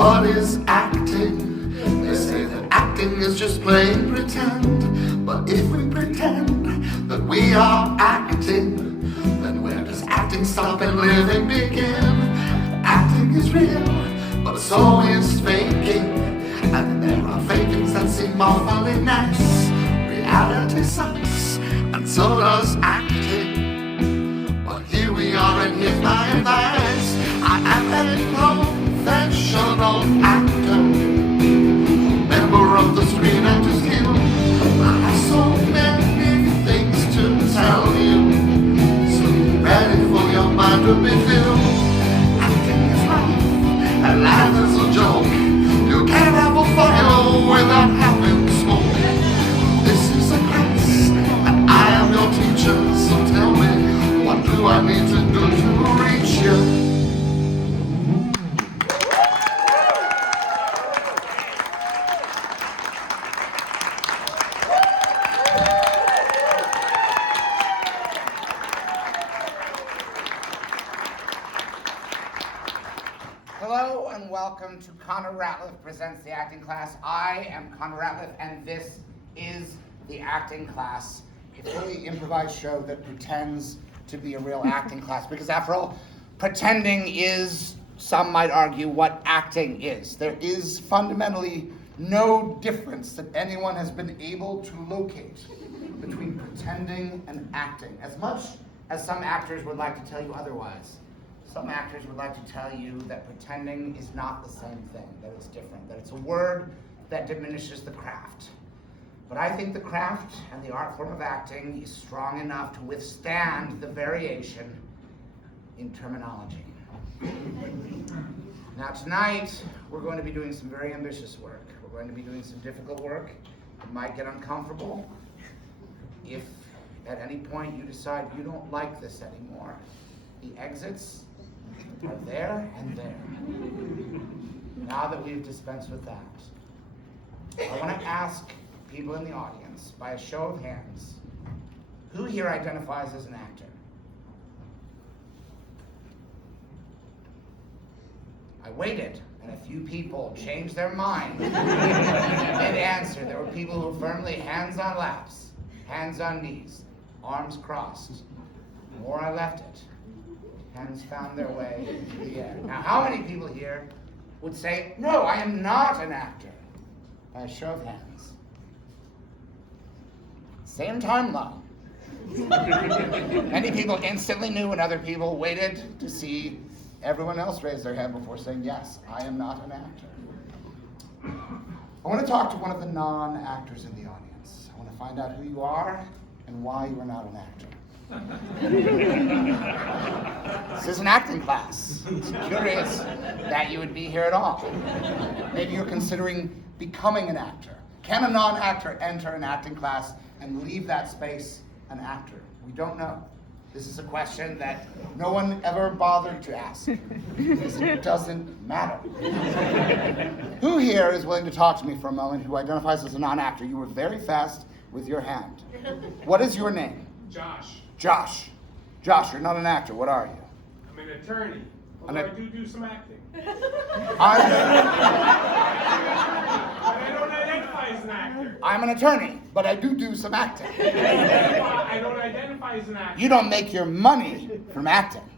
what is acting? They say that acting is just plain pretend. But if we pretend that we are acting, then where does acting stop and living begin? Acting is real, but so is faking. And there are fakings that seem awfully nice. Reality sucks, and so does acting. But here we are, and here's my advice. I am a professional actor, member of the Screen Actors Guild. I have so many things to tell you, so get ready for your mind to be filled. Acting is life, and life is a joke. You can't have a fire without having smoke. This is a class, and I am your teacher, so tell me, what do I need to do to reach you? Hello and welcome to Connor Ratliff Presents the Acting Class. I am Connor Ratliff and this is the Acting Class, a fully improvised show that pretends to be a real acting class, because after all, pretending is, some might argue, what acting is. There is fundamentally no difference that anyone has been able to locate between pretending and acting, as much as some actors would like to tell you otherwise. Some actors would like to tell you that pretending is not the same thing, that it's different, that it's a word that diminishes the craft. But I think the craft and the art form of acting is strong enough to withstand the variation in terminology. Now tonight, we're going to be doing some very ambitious work. We're going to be doing some difficult work. It might get uncomfortable. If at any point you decide you don't like this anymore, the exits are there and there. Now that we've dispensed with that, I want to ask people in the audience, by a show of hands, who here identifies as an actor? I waited, and a few people changed their mind and answered. There were people who firmly hands on laps, hands on knees, arms crossed. The more I left it, hands found their way into the air. Now, how many people here would say, no, I am not an actor? By a show of hands. Same timeline. Many people instantly knew, and other people waited to see everyone else raise their hand before saying, yes, I am not an actor. I want to talk to one of the non-actors in the audience. I want to find out who you are and why you are not an actor. This is an acting class. It's curious that you would be here at all. Maybe you're considering becoming an actor. Can a non-actor enter an acting class and leave that space an actor? We don't know. This is a question that no one ever bothered to ask, because it doesn't matter. Who here is willing to talk to me for a moment who identifies as a non-actor? You were very fast with your hand. What is your name? Josh. Josh. Josh, you're not an actor. What are you? I'm an attorney. Although I do some acting. But I don't identify as an actor. I'm an attorney, but I do some acting. I don't identify as an actor. You don't make your money from acting.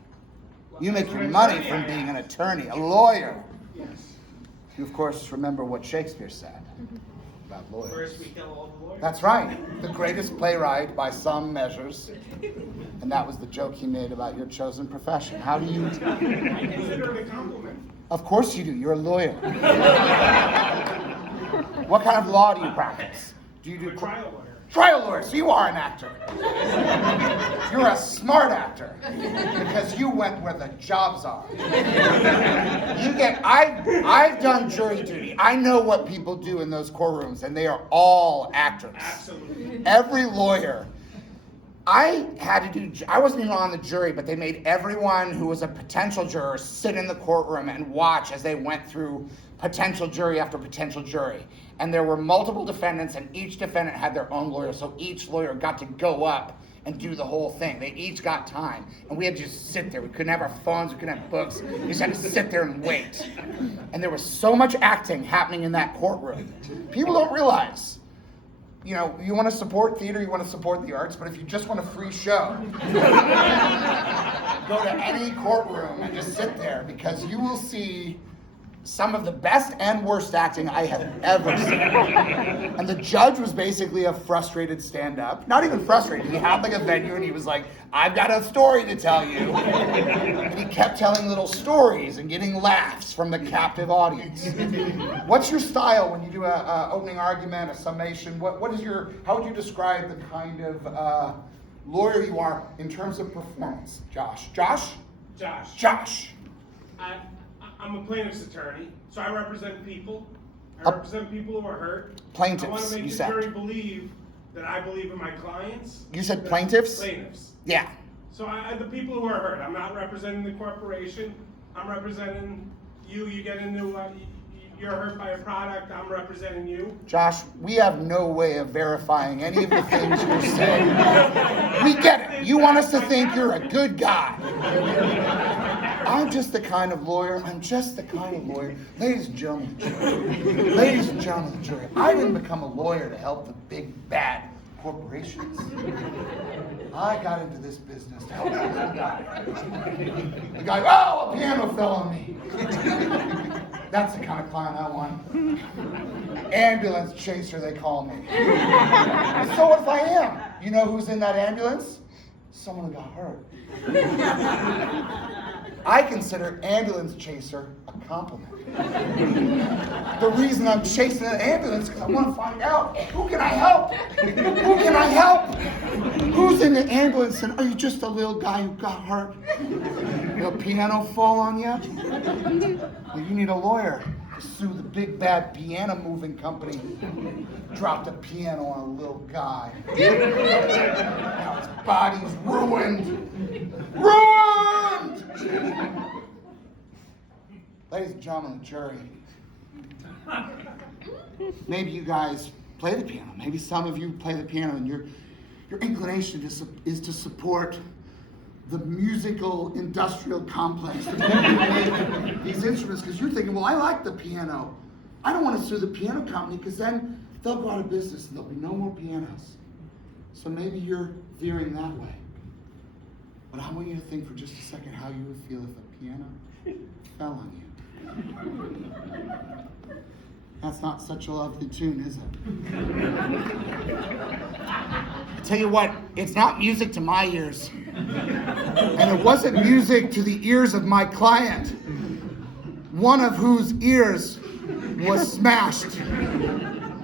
You make your money from being an attorney, a lawyer. Yes. You, of course, remember what Shakespeare said about lawyers. First we kill all the lawyers. That's right. The greatest playwright by some measures. And that was the joke he made about your chosen profession. How do you... I consider it a compliment. Of course you do. You're a lawyer. What kind of law do you practice? Do you do I'm a trial lawyer. Trial lawyer, so you are an actor. You're a smart actor because you went where the jobs are. I've done jury duty. I know what people do in those courtrooms, and they are all actors. Absolutely. Every lawyer. I wasn't even on the jury, but they made everyone who was a potential juror sit in the courtroom and watch as they went through potential jury after potential jury. And there were multiple defendants, and each defendant had their own lawyer, so each lawyer got to go up and do the whole thing. They each got time, and we had to just sit there. We couldn't have our phones, we couldn't have books. We just had to sit there and wait. And there was so much acting happening in that courtroom. People don't realize, you know, you want to support theater, you want to support the arts, but if you just want a free show, go to any courtroom and just sit there, because you will see some of the best and worst acting I have ever seen. And the judge was basically a frustrated stand-up. Not even frustrated, he had like a venue and he was like, I've got a story to tell you. And he kept telling little stories and getting laughs from the captive audience. What's your style when you do a opening argument, a summation? What is your, how would you describe the kind of lawyer you are in terms of performance? Josh. I'm a plaintiff's attorney, so I represent people. I represent people who are hurt. Plaintiffs, I want to make you the said. jury believe that I believe in my clients. You said plaintiffs? Plaintiffs. Yeah. So the people who are hurt. I'm not representing the corporation. I'm representing you. You get into, you're hurt by a product. I'm representing you. Josh, we have no way of verifying any of the things you're saying. We get it. You want us to think you're a good guy. I'm just the kind of lawyer. Ladies and gentlemen, the jury. Ladies and gentlemen, the jury. I didn't become a lawyer to help the big bad corporations. I got into this business to help the little guy. The guy, oh, a piano fell on me. That's the kind of client I want. Ambulance chaser, they call me. So what if I am? You know who's in that ambulance? Someone who got hurt. I consider ambulance chaser a compliment. The reason I'm chasing an ambulance is because I want to find out, who can I help? Who can I help? Who's in the ambulance and are you just a little guy who got hurt? Did a piano fall on you? Well, you need a lawyer to sue the big bad piano moving company. Dropped a piano on a little guy. Now his body's ruined. Ruined! Ladies and gentlemen of the jury, maybe you guys play the piano. Maybe some of you play the piano and your inclination is to support the musical industrial complex that make these instruments, because you're thinking, well, I like the piano. I don't want to sue the piano company because then they'll go out of business and there'll be no more pianos. So maybe you're veering that way. But I want you to think for just a second how you would feel if a piano fell on you. That's not such a lovely tune, is it? I tell you what, it's not music to my ears. And it wasn't music to the ears of my client, one of whose ears was smashed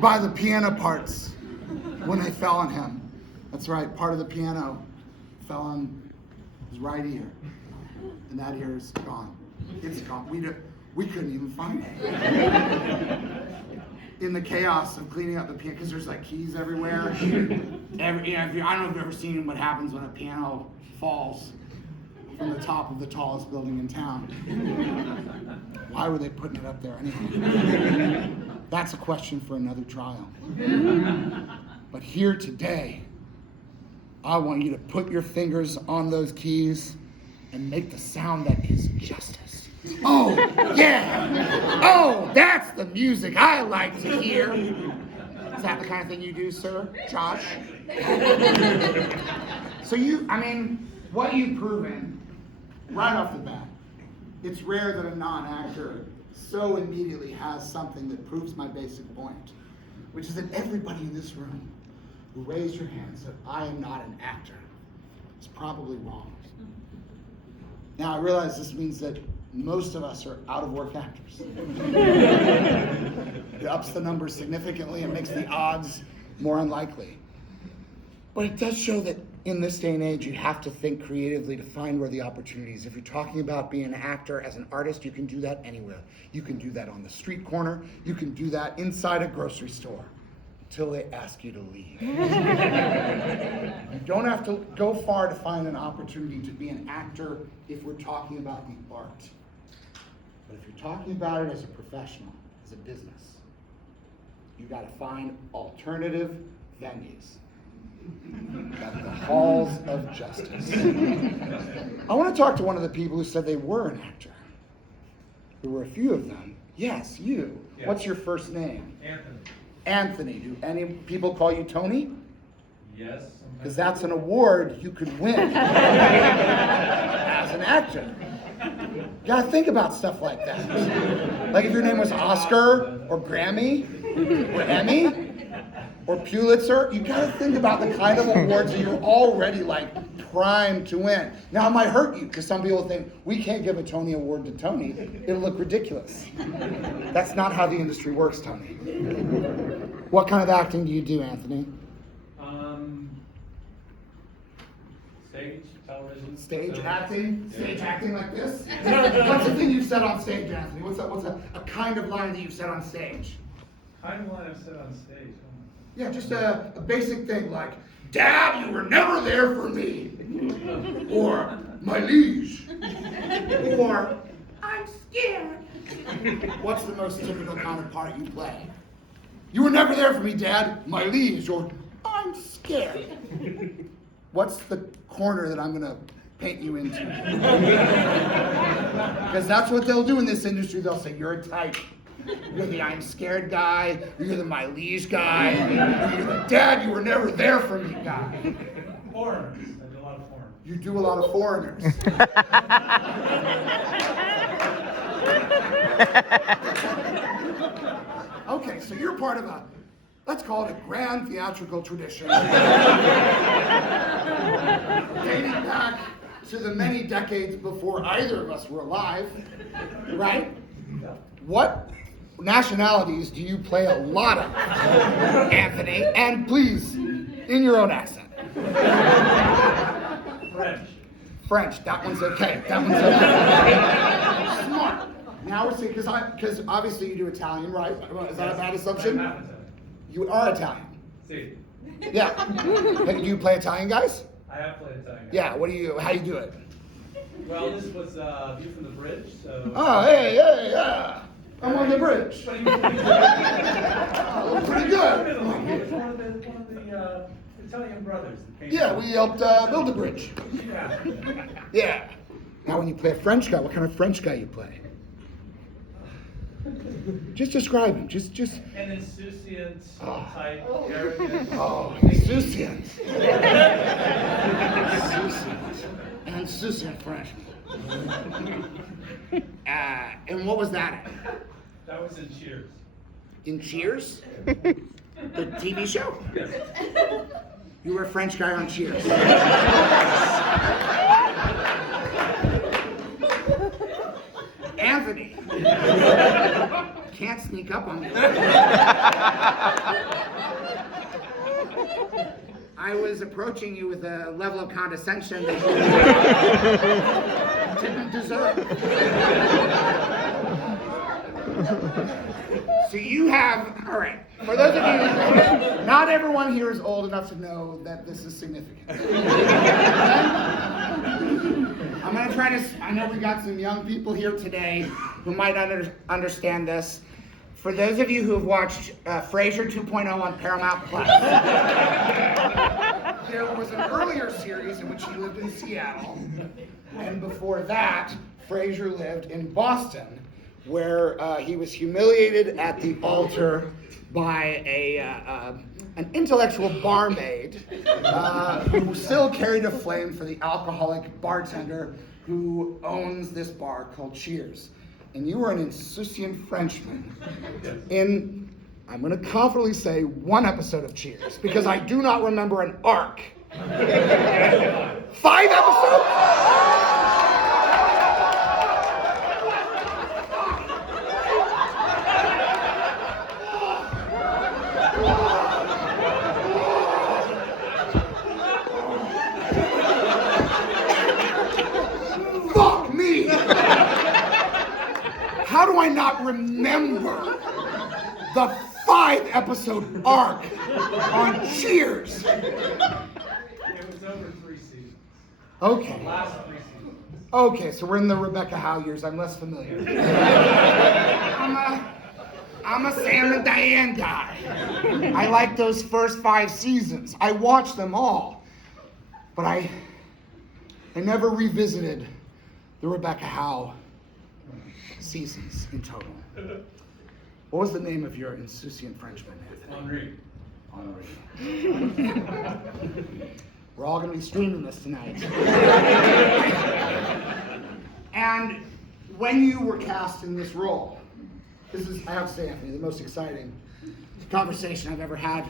by the piano parts when they fell on him. That's right, part of the piano fell on his right ear, and that ear is gone. It's gone. We couldn't even find it. In the chaos of cleaning up the piano, because there's like keys everywhere. I don't know if you've ever seen what happens when a piano falls from the top of the tallest building in town. Why were they putting it up there anyway? That's a question for another trial. But here today, I want you to put your fingers on those keys and make the sound that is justice. Oh, yeah. Oh, that's the music I like to hear. Is that the kind of thing you do, sir? Josh? So what you've proven right off the bat, it's rare that a non-actor so immediately has something that proves my basic point, which is that everybody in this room who raised your hand said, I am not an actor, is probably wrong. Now I realize this means that most of us are out of work actors. It ups the numbers significantly and makes the odds more unlikely. But it does show that in this day and age, you have to think creatively to find where the opportunity is. If you're talking about being an actor as an artist, you can do that anywhere. You can do that on the street corner. You can do that inside a grocery store until they ask you to leave. You don't have to go far to find an opportunity to be an actor if we're talking about the art. But if you're talking about it as a professional, as a business, you got to find alternative venues. At the halls of justice. I want to talk to one of the people who said they were an actor. There were a few of them. Yes, you. Yeah. What's your first name? Anthony. Anthony. Do any people call you Tony? Yes. Because that's an award you could win as an actor. You gotta think about stuff like that. Like if your name was Oscar or Grammy or Emmy or Pulitzer, you gotta think about the kind of awards that you're already like primed to win. Now it might hurt you because some people think we can't give a Tony Award to Tony. It'll look ridiculous. That's not how the industry works, Tony. What kind of acting do you do, Anthony? Stage, television. Stage acting? Stage acting like this? What's the thing you've said on stage, Anthony? What's a kind of line that you've said on stage? Kind of line I've said on stage. Yeah, just a basic thing like, Dad, you were never there for me. Or, my liege. Or, I'm scared. What's the most typical kind of part you play? You were never there for me, Dad, my liege. Or, I'm scared. What's the corner that I'm gonna paint you into? Because that's what they'll do in this industry. They'll say, you're a type. You're the I'm scared guy, you're the my liege guy, you're the Dad, you were never there for me guy. Foreigners. I do a lot of foreigners. You do a lot of foreigners. Okay, so you're part of a, let's call it a grand theatrical tradition. Dating back to the many decades before either of us were alive, right? What nationalities do you play a lot of, Anthony? And please, in your own accent. French. French, that one's okay. That one's okay. Smart. Now we're seeing, because obviously you do Italian, right? Is that a bad assumption? I'm not Italian. You are Italian. See, Yeah. Like, do you play Italian guys? I have played Italian. Yeah. How do you do it? Well, this was View from the Bridge, so. Oh, hey, yeah. I'm on the bridge. But he was Oh, pretty good. one of the Italian brothers that came. Yeah, we helped build the bridge. Yeah. Yeah. Now, when you play a French guy, what kind of French guy you play? Just describe him. Just. An insouciant Oh. type, arrogant. Oh, insouciant. Insouciant Frenchman. And what was that in? That was in Cheers. In Cheers? The TV show? Yes. You were a French guy on Cheers. Anthony. Can't sneak up on me. I was approaching you with a level of condescension that you didn't deserve. So you have, all right, for those of you, not everyone here is old enough to know that this is significant. I'm going to try to, I know we got some young people here today who might understand this. For those of you who have watched Frasier 2.0 on Paramount Plus, there was an earlier series in which he lived in Seattle, and before that, Frasier lived in Boston, where he was humiliated at the altar by an intellectual barmaid who still carried a flame for the alcoholic bartender who owns this bar called Cheers. And you were an insouciant Frenchman in, I'm going to confidently say, one episode of Cheers, because I do not remember an arc. 5 episodes? Fuck me! How do I not remember the 5-episode arc on Cheers? It was over 3 seasons. Okay. Last 3 seasons. I'm a Sam and Diane guy. I like those first 5 seasons. I watched them all. But I never revisited the Rebecca Howe seasons in total. What was the name of your insouciant Frenchman, Anthony? Henri. We're all going to be streaming this tonight. And when you were cast in this role, this is, I have to say, Anthony, the most exciting conversation I've ever had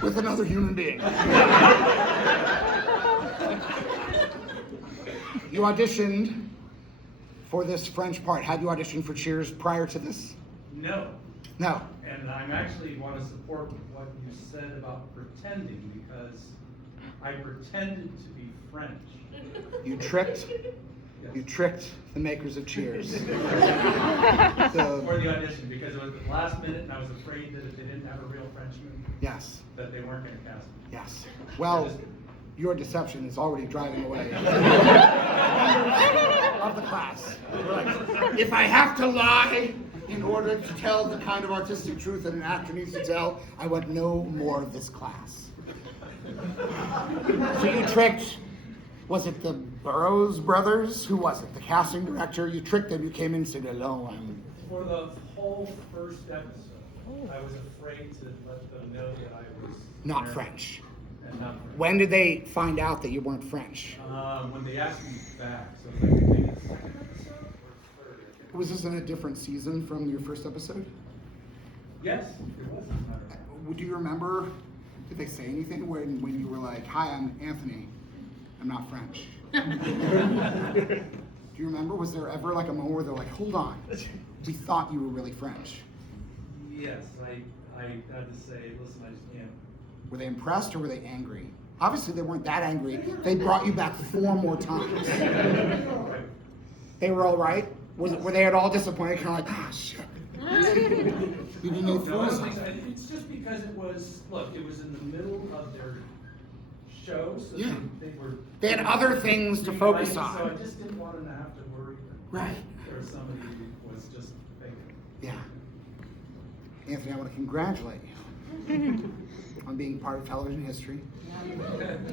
with another human being. You auditioned for this French part. Had you auditioned for Cheers prior to this? No. No. And I'm actually want to support what you said about pretending, because I pretended to be French. You tricked the makers of Cheers. For the audition, because it was the last minute and I was afraid that if they didn't have a real Frenchman, Yes. that they weren't going to cast me. Yes. Well, your deception is already driving away of the class. If I have to lie in order to tell the kind of artistic truth that an actor needs to tell, I want no more of this class. So you tricked, was it the Burroughs brothers? Who was it? The casting director? You tricked them, you came in and said, hello, For the whole first episode, I was afraid to let them know that I was not American French. and not French. When did they find out that you weren't French? When they asked me back, so it's like maybe the second episode or third. I can't remember. Was this in a different season from your first episode? Yes, it was. as a matter of fact. Do you remember, did they say anything when you were like, hi, I'm Anthony, I'm not French? Do you remember, was there ever like a moment where they're like, hold on, we thought you were really French? Yes, I had to say, listen, I just can't. Were they impressed or were they angry? Obviously they weren't that angry. They brought you back 4 more times. They were all right? Were they at all disappointed? Kind of like, ah, shit. You didn't need No, I fools. don't think so. It's just because it was, look, it was in the middle of their show, so Yeah. they They had other things to focus So I on. just didn't want them to have to worry Right. or somebody was just faking. Yeah. Anthony, I want to congratulate you on being part of television history,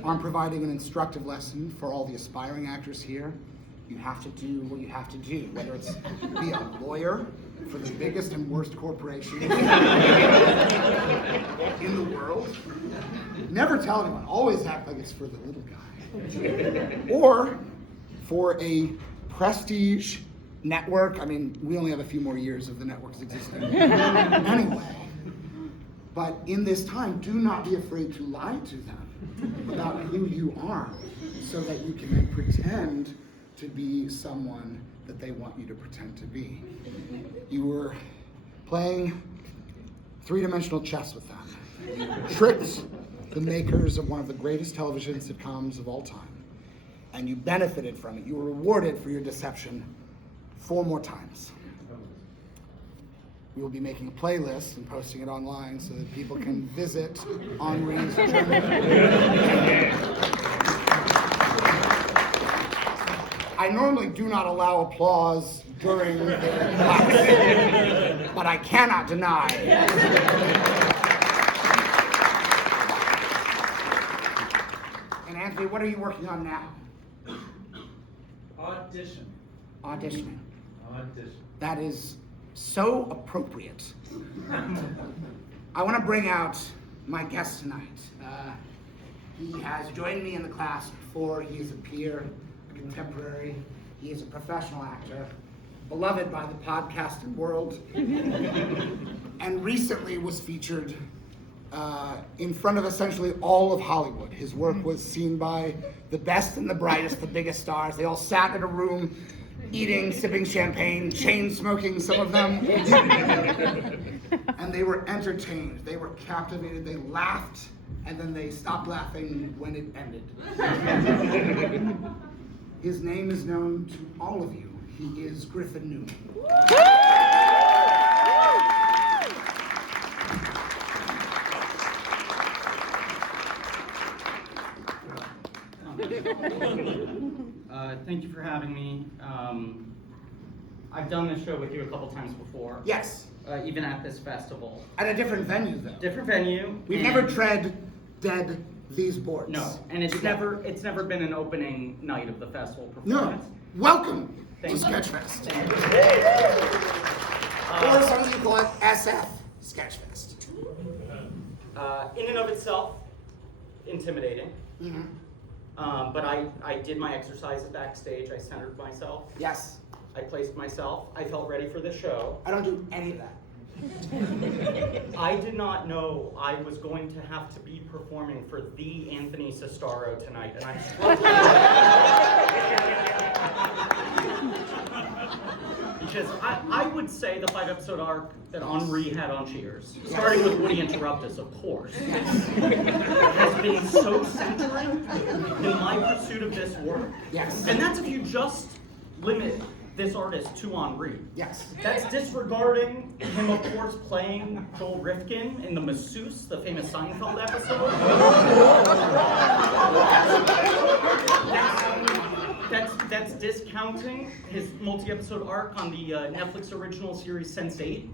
on providing an instructive lesson for all the aspiring actors here. You have to do what you have to do, whether it's be a lawyer for the biggest and worst corporation in the world. Never tell anyone, always act like it's for the little guy. Or for a prestige network. I mean, we only have a few more years of the network's existence anyway. But in this time, do not be afraid to lie to them about who you are, so that you can then pretend to be someone that they want you to pretend to be. You were playing 3-dimensional chess with them. You tricked the makers of one of the greatest television sitcoms of all time, and you benefited from it. You were rewarded for your deception 4 more times. We will be making a playlist and posting it online so that people can visit Henri's journey. I normally do not allow applause during the class, but I cannot deny. And Anthony, what are you working on now? Audition. Auditioning. Audition. That is so appropriate. I want to bring out my guest tonight. He has joined me in the class before. He is a peer, a contemporary. He is a professional actor, beloved by the podcasting world, and recently was featured in front of essentially all of Hollywood. His work was seen by the best and the brightest, the biggest stars. They all sat in a room eating, sipping champagne, chain smoking, some of them. And they were entertained, they were captivated, they laughed, and then they stopped laughing when it ended. His name is known to all of you. He is Griffin Newman. Thank you for having me. I've done this show with you a couple times before. Yes. Even at this festival. At a different venue, though. Different venue. We've never dead these boards. No, and it's never been an opening night of the festival No. performance. Welcome Thank to you. SKETCHFEST. Thank you. Or some of you call it SF SKETCHFEST. In and of itself, intimidating. But I did my exercises backstage. I centered myself. Yes. I placed myself. I felt ready for the show. I don't do any of that. I did not know I was going to have to be performing for the Anthony Sestaro tonight, and I'm because I would say the 5-episode arc that Henri had on Cheers, starting with Woody Interruptus, of course, has been so centering in my pursuit of this work. Yes. And that's if you just limit this artist to Henri. Yes. That's disregarding him, of course, playing Joel Rifkin in The Masseuse, the famous Seinfeld episode. That's discounting his multi-episode arc on the Netflix original series Sense8.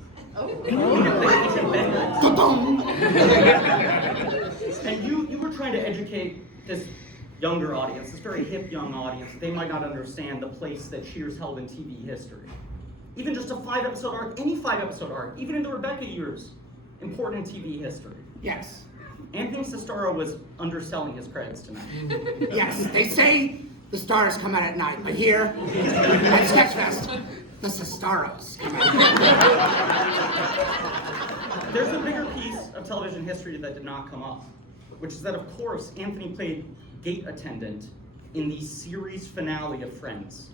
And you were trying to educate this younger audience, this very hip young audience. They might not understand the place that Cheers held in TV history. Even just a 5-episode arc, any 5-episode arc, even in the Rebecca years, important in TV history. Yes. Anthony Sestaro was underselling his credits tonight. Yes. They say the stars come out at night, but here at SKETCHFEST, the Sestaros come out. There's a bigger piece of television history that did not come up, which is that, of course, Anthony played gate attendant in the series finale of Friends.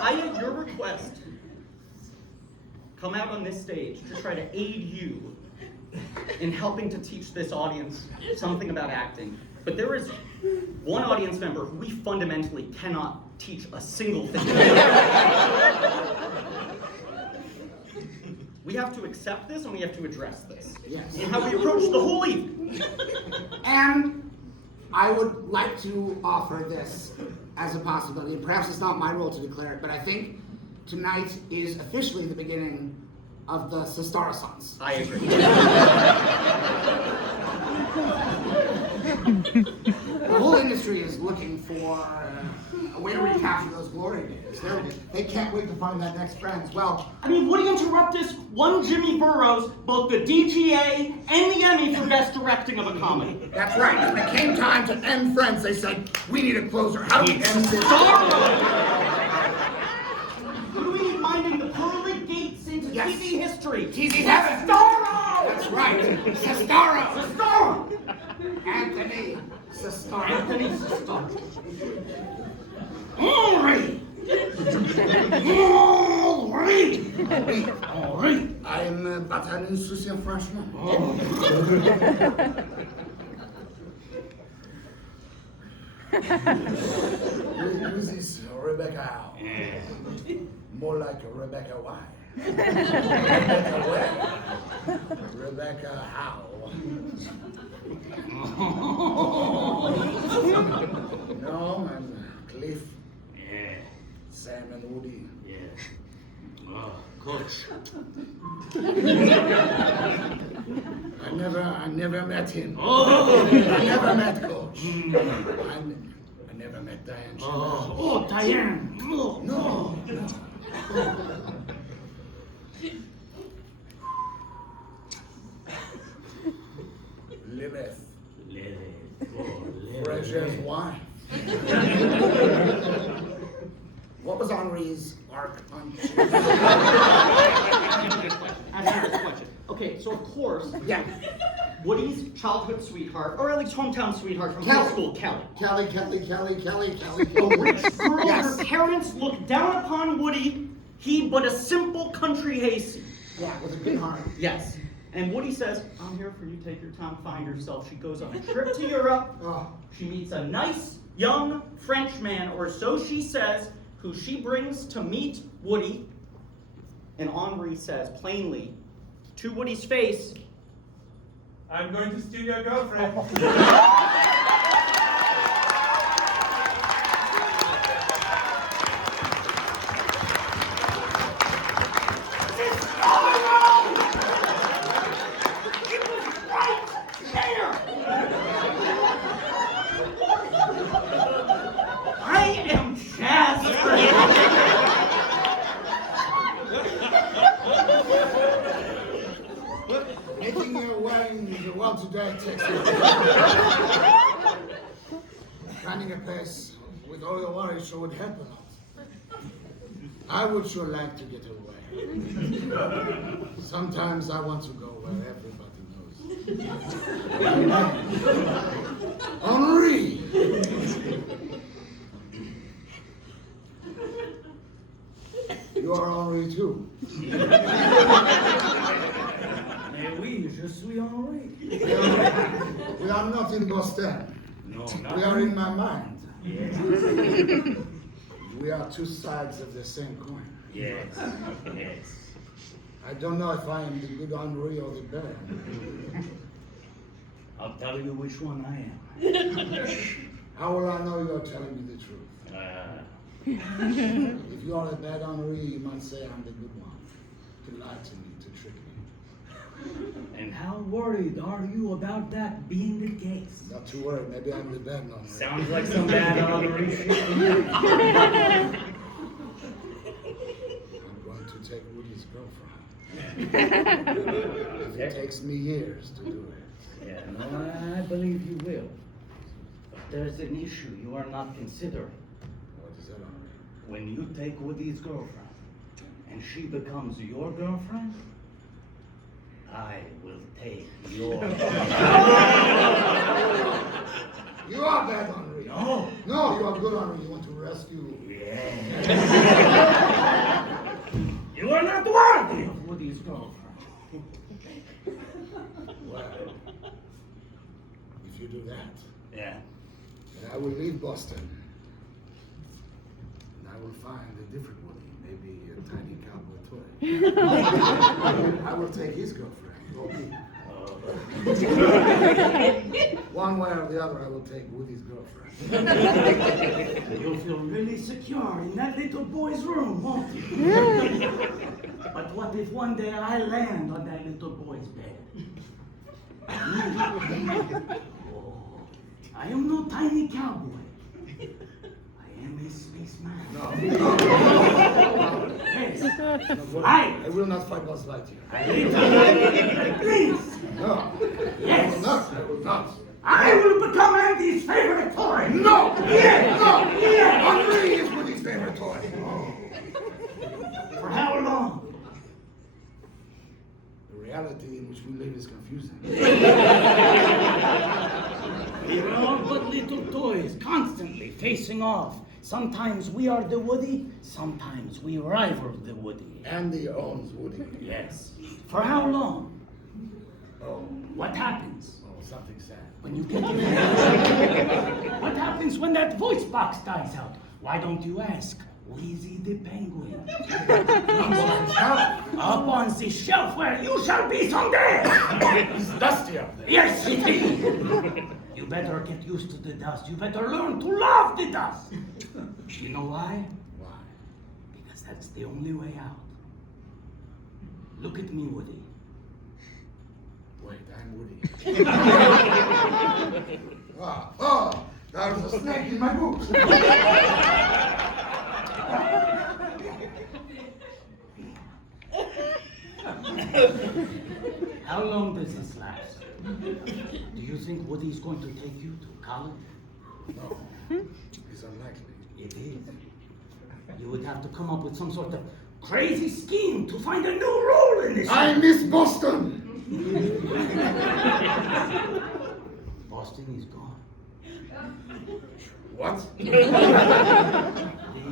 I, at your request, come out on this stage to try to aid you in helping to teach this audience something about acting. But there is one audience member who we fundamentally cannot teach a single thing. We have to accept this and we have to address this. Yes. In how we approach the whole evening. And I would like to offer this as a possibility. Perhaps it's not my role to declare it, but I think tonight is officially the beginning of the Sestaraissance. I agree. The whole industry is looking for a way to recapture those glory days. They can't wait to find that next Friends. Well, I mean, Woody Interruptus won Jimmy Burrows both the DGA and the Emmy for Best Directing of a Comedy. that's right. When it came time to end Friends, they said, we need a closer. How do we end this? Who do we need minding the pearly gates into Yes. TV history? TV heaven. Sestaro! That's right. Sestaro. Sestaro! Anthony Sestaro. Anthony Sestaro. Henri! Henri! I'm but an insouciant Frenchman. Who's this Rebecca Howe? More like Rebecca Y. Rebecca Way. Rebecca Howe. No, I'm Cliff. Yeah, Sam and Woody. yeah. Oh, Coach. I never met him. Oh! I never met Coach. I never met Diane. Oh, Diane! Oh, No. Lilith. Fresh as wine. What was Henri's arc on Cheers? Answer this question. Okay, so of course, Yeah. Woody's childhood sweetheart, or at least hometown sweetheart from high school, Kelly. Kelly. A rich girl, Yes. her parents looked down upon Woody, he but a simple country hayseed. Yeah, with a big heart. Yes. And Woody says, I'm here for you, take your time, find yourself. She goes on a trip to Europe. Oh. She meets a nice, young Frenchman, or so she says, who she brings to meet Woody. And Henri says plainly, to Woody's face, I'm going to studio girlfriend. I am Jasper. Making your way in the world today takes you. Finding a place with all your worries sure would help a lot. I would sure like to get away. Sometimes I want to go where everybody knows. Henri! You are Henri too. Mais oui, je suis Henri. We are not in Boston. No, We are in my mind. Yes, We are two sides of the same coin. yes, yes. I don't know if I am the good Henri or the bad. I'll tell you which one I am. How will I know you are telling me the truth? If you are a bad Henri, you might say I'm the good one. To lie to me, to trick me. And how worried are you about that being the case? Not too worried, maybe I'm the bad Henri. Sounds like some bad Henri shit to me. I'm going to take Woody's girlfriend. If it takes me years to do it. Yeah, no, I believe you will. But there's an issue you are not considering. What is that, Henri? When you take Woody's girlfriend, and she becomes your girlfriend, I will take your You are bad Henri. No. No, you are good Henri. You want to rescue. Yeah. You are not worthy of Woody's girlfriend. Well, if you do that, Yeah. then I will leave Boston. And I will find a different Woody, maybe a tiny cowboy toy. I will take his girlfriend. Or me. One way or the other, I will take Woody's girlfriend. You'll feel really secure in that little boy's room, won't you? But what if one day I land on that little boy's bed? Oh, I am no tiny cowboy. I am a spaceman. No. Yes. I will not fight Buzz Lightyear. Please. No. Yes. I will not. I will not. I will become Andy's favorite toy. No! Yes. No! Yes. Henri is Woody's favorite toy. For how long? The reality in which we live is confusing. We are all but little toys, constantly facing off. Sometimes we are the Woody, sometimes we rival the Woody. Andy owns Woody. Yes. For how long? Oh, What happens something sad. when you get What happens when that voice box dies out? Why don't you ask Wheezy the Penguin? Up on the shelf where you shall be someday! It's dusty up there. Yes, it is! You better get used to the dust. You better learn to love the dust. You know why? Why? Because that's the only way out. Look at me, Woody. Wait, I'm Woody. Oh, there's a snake in my boot. How long does this last? Do you think Woody's going to take you to college? No, it's unlikely. It is. You would have to come up with some sort of crazy scheme to find a new role in this. I miss Boston. Boston is gone. What? The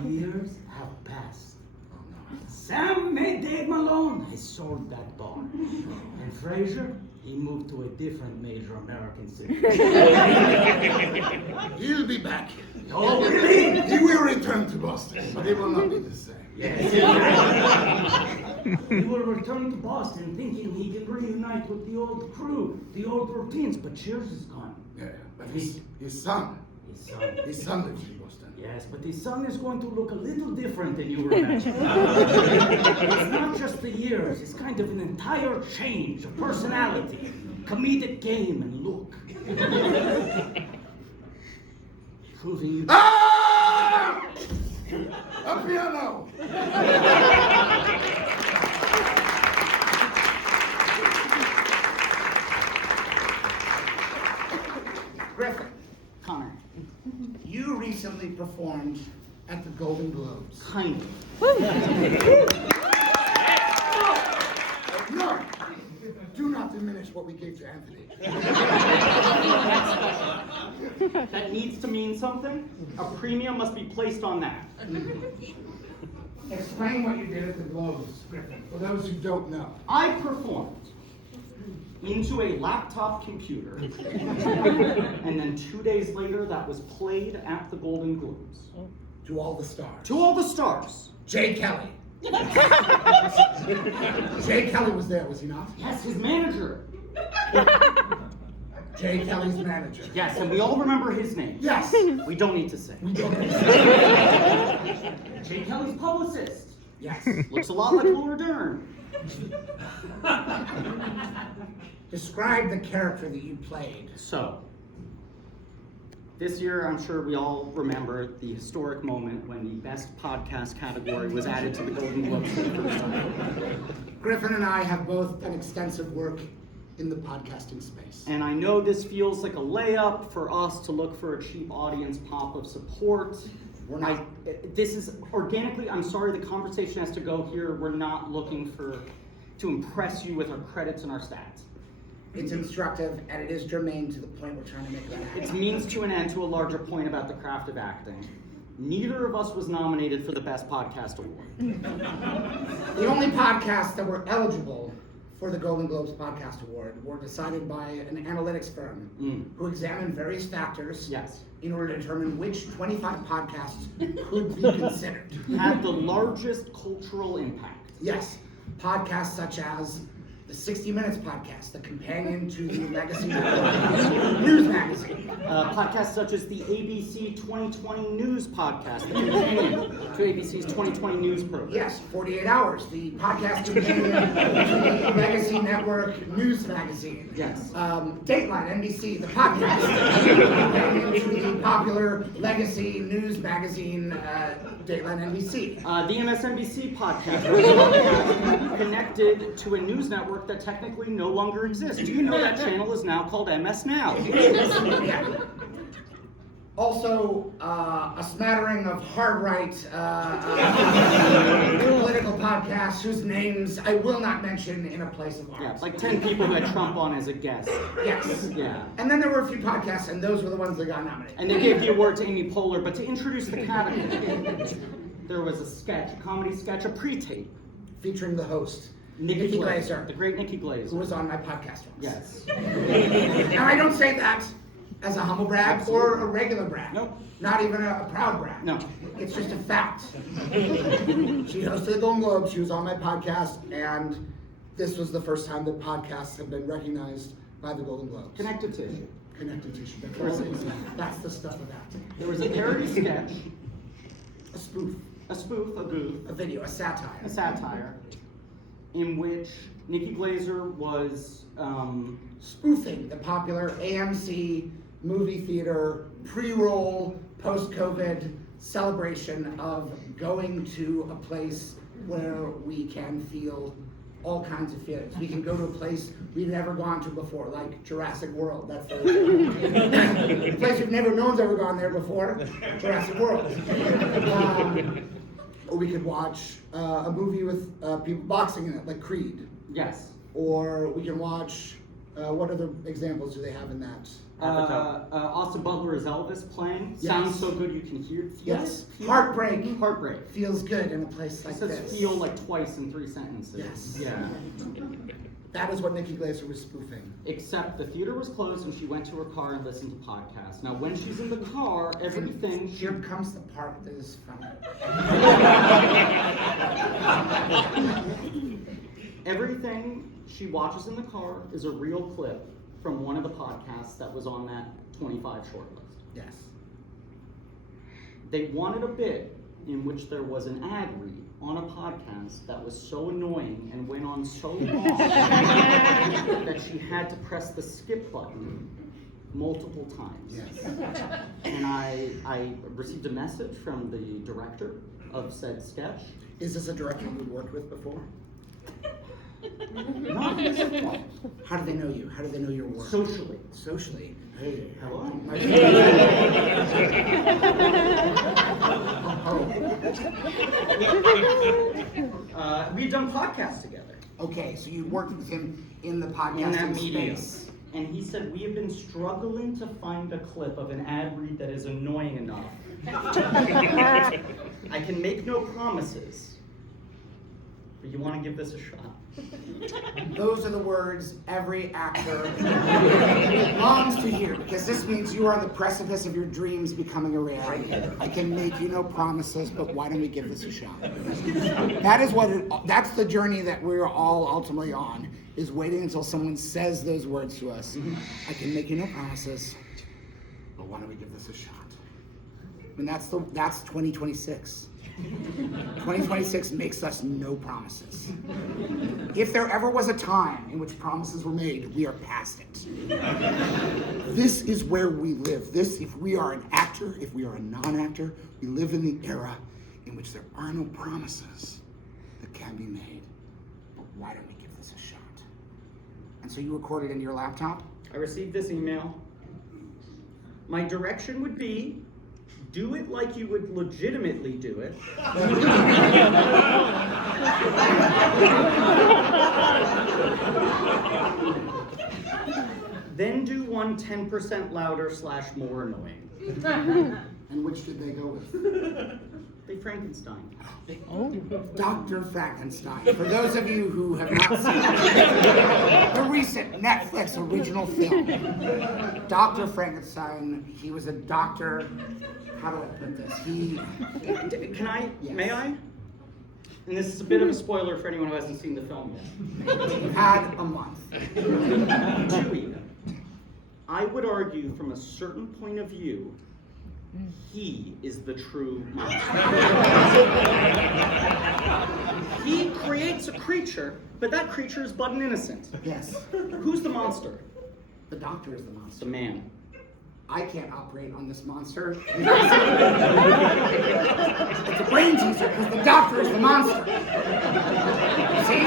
years have passed. Oh, no. Sam made Dave Malone. I sold that bar. And Fraser, he moved to a different major American city. He'll be back. Oh, really? He will return to Boston, but it will not be the same. Yes. He will return to Boston thinking he can reunite with the old crew, the old routines, but Cheers is gone. Yeah, but his son lives in Boston. Yes, but his son is going to look a little different than you were imagining. It's not just the years, it's kind of an entire change of personality, comedic game and look. Proving you... Ah! A piano! Griffin, Connor, you recently performed at the Golden Globes. kind of. No! Do not diminish what we gave to Anthony. That needs to mean something. A premium must be placed on that. Explain what you did at the Globes, Griffin, for those who don't know. I performed into a laptop computer, and then 2 days later, that was played at the Golden Globes. To all the stars. To all the stars. Jay Kelly. Jay Kelly was there, was he not? Yes, his manager. Jay Kelly's manager. Yes, and we all remember his name. Yes. We don't need to say. We don't know. Jay Kelly's publicist. Yes. Looks a lot like Laura Dern. Describe the character that you played. So, this year, I'm sure we all remember the historic moment when the best podcast category was added to the Golden Globes for the first time. Griffin and I have both done extensive work in the podcasting space. And I know this feels like a layup for us to look for a cheap audience pop of support. We're not. This is organically, I'm sorry, the conversation has to go here. We're not looking to impress you with our credits and our stats. It's instructive and it is germane to the point we're trying to make about It's it. means to an end to a larger point about the craft of acting. Neither of us was nominated for the Best Podcast Award. The only podcasts that were eligible for the Golden Globes Podcast Award were decided by an analytics firm who examined various factors Yes. in order to determine which 25 podcasts could be considered. Had the largest cultural impact. Yes, podcasts such as the 60 Minutes podcast, the companion to the Legacy News magazine. Podcasts such as the ABC 2020 News podcast, the companion to ABC's 2020 News program. Yes, 48 Hours, the podcast companion to the Legacy Network News magazine. Yes. Dateline NBC, the podcast companion to the popular Legacy News magazine, Dateline NBC. The MSNBC podcast was a podcast connected to a news network that technically no longer exists. Do you know that channel is now called MS Now? Yeah. Also, a smattering of hard-right political podcasts whose names I will not mention in a place of art. Yeah, like 10 people who had Trump on as a guest. Yes. Yeah. And then there were a few podcasts, and those were the ones that got nominated. And they gave the award to Amy Poehler, but to introduce the category, there was a comedy sketch, a pre-tape. Featuring the host, Nikki Glaser, the great Nikki who Glaser. was on my podcast once. Yes. And I don't say that as a humble brag or a regular brag. Nope. Not even a proud brag. No. It's just a fact. She hosted the Golden Globes, she was on my podcast, and this was the first time that podcasts have been recognized by the Golden Globes. Connected tissue. Connective tissue. That's the stuff of acting. There was a parody sketch, A spoof, a spoof, a goof, a video, a satire. a satire, in which Nikki Glaser was Spoofing the popular AMC movie theater pre-roll, post-COVID celebration of going to a place where we can feel all kinds of feelings. We can go to a place we've never gone to before, like Jurassic World. That's the a place we've never known's ever gone there before, Jurassic World. Or we could watch a movie with people boxing in it, like Creed. yes. Or we can watch, what other examples do they have in that? Austin Butler is Elvis playing. Yes. Sounds so good you can hear it. Yes. Feel it. Heartbreak. Heartbreak. Feels good in a place like It says this. feel like twice in 3 sentences. Yes. Yeah. That is what Nikki Glaser was spoofing. Except the theater was closed and she went to her car and listened to podcasts. Now when she's in the car, everything Here comes the part that is funny. everything she watches in the car is a real clip from one of the podcasts that was on that 25 shortlist. Yes. They wanted a bit in which there was an ad read on a podcast that was so annoying and went on so long that she had to press the skip button multiple times. Yes. And I received a message from the director of said sketch. Is this a director you've worked with before? Not physically. How do they know you? How do they know your work? Socially. Socially. Hey, Hello. We've done podcasts together Okay, so you worked with him in the in that podcasting medium. space. And he said, we have been struggling to find a clip of an ad read that is annoying enough. I can make no promises, but you want to give this a shot. Those are the words every actor longs to hear, because this means you are on the precipice of your dreams becoming a reality. I can make you no promises, but why don't we give this a shot? That's the journey that we're all ultimately on, is waiting until someone says those words to us. I can make you no promises, but why don't we give this a shot? And that's 2026. 2026 makes us no promises. If there ever was a time in which promises were made, we are past it. This is where we live. If we are an actor, if we are a non-actor, we live in the era in which there are no promises that can be made. But why don't we give this a shot? And so you recorded into your laptop? I received this email. My direction would be, do it like you would legitimately do it. Then do one 10% louder / more annoying. And which did they go with? They Frankenstein. Dr. Frankenstein. For those of you who have not seen the recent Netflix original film, Dr. Frankenstein, he was a doctor. How do I put this? Can I? Yes. May I? And this is a bit of a spoiler for anyone who hasn't seen the film yet. He had a month. 2 even. I would argue from a certain point of view, he is the true monster. He creates a creature, but that creature is but an innocent. Yes. Who's the monster? The doctor is the The monster. man. I can't operate on this monster. It's a brain teaser because the doctor is the monster. See?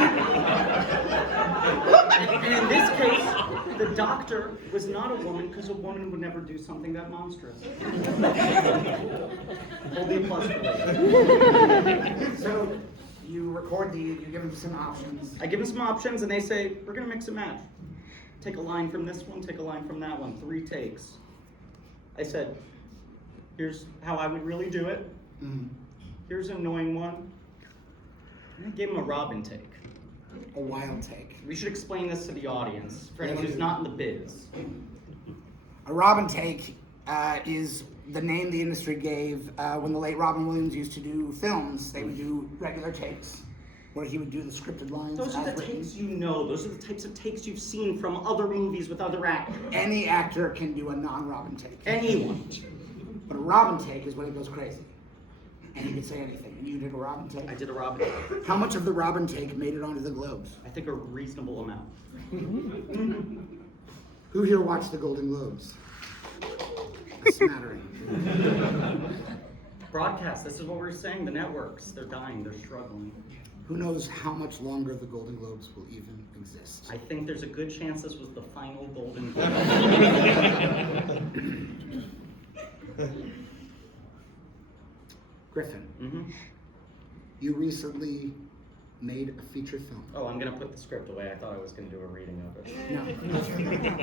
And in this case, the doctor was not a woman because a woman would never do something that monstrous. Hold the applause for later. So you record you give him some options. I give them some options and they say, we're gonna mix and match. Take a line from this one, take a line from that one, 3 takes. I said, here's how I would really do it. Here's an annoying one. And I gave him a Robin take. A wild take. We should explain this to the audience, for anyone who's not in the biz. A Robin take is the name the industry gave when the late Robin Williams used to do films. They would do regular takes, where he would do the scripted lines. Those are the as written. takes you know. Those are the types of takes you've seen from other movies with other actors. Any actor can do a non-Robin take. Anyone. But a Robin take is when it goes crazy. And you can say anything. And you did a Robin take? I did a Robin take. How much of the Robin take made it onto the Globes? I think a reasonable amount. Who here watched the Golden Globes? A smattering. Broadcast, this is what we're saying. The networks, they're dying, they're struggling. Who knows how much longer the Golden Globes will even exist? I think there's a good chance this was the final Golden Globe. Griffin, you recently made a feature film. Oh, I'm gonna put the script away. I thought I was gonna do a reading of it. No.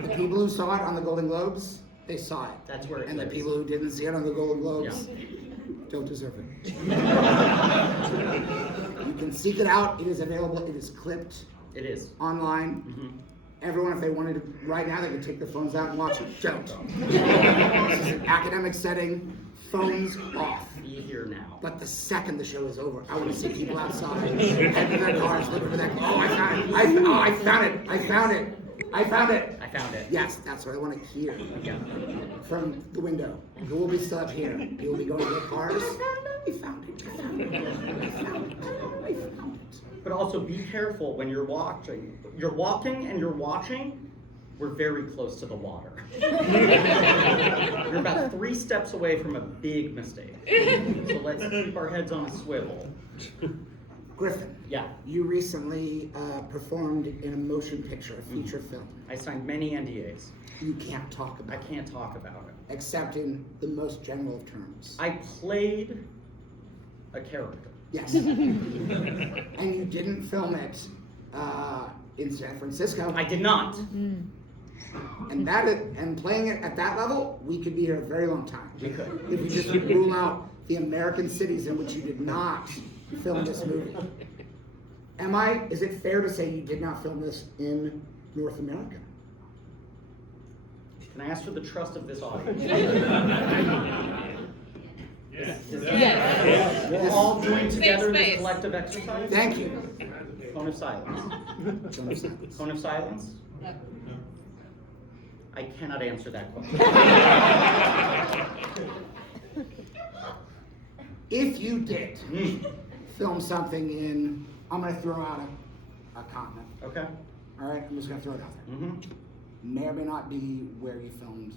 The people who saw it on the Golden Globes, they saw it. That's where it And the lives. people who didn't see it on the Golden Globes don't deserve it. You can seek it out. It is available. It is clipped It is. online. Everyone, if they wanted to, right now, they could take their phones out and watch it. Don't. This is an academic setting. Phones off. You here now. But the second the show is over, I want to see people outside, heading to their cars, looking for that. Oh, I found it! I found it! I found it! I found it! I found it. Yes, that's what I want to hear Yeah. from the window. Who will be still up here? Who will be going to their cars? I found it! I found it! I found it! I found it! But also be careful when you're watching. You're walking and you're watching. We're very close to the water. You're about 3 steps away from a big mistake. So let's keep our heads on a swivel. Griffin, Yeah. you recently performed in a motion picture, a feature film. I signed many NDAs. You can't talk about I it, can't talk about it. except in the most general of terms. I played a character. Yes. And you didn't film it in San Francisco. I did not. And playing it at that level, we could be here a very long time. We could. If you just rule out the American cities in which you did not film this movie. Is it fair to say you did not film this in North America? Can I ask for the trust of this audience? Yes. We're all doing together this space. collective exercise? Thank you. Cone of silence. Zone of silence. Cone of silence? I cannot answer that question. If you did film something in, I'm gonna throw out a continent. Okay. All right, I'm just gonna throw it out there. Mm-hmm. May or may not be where you filmed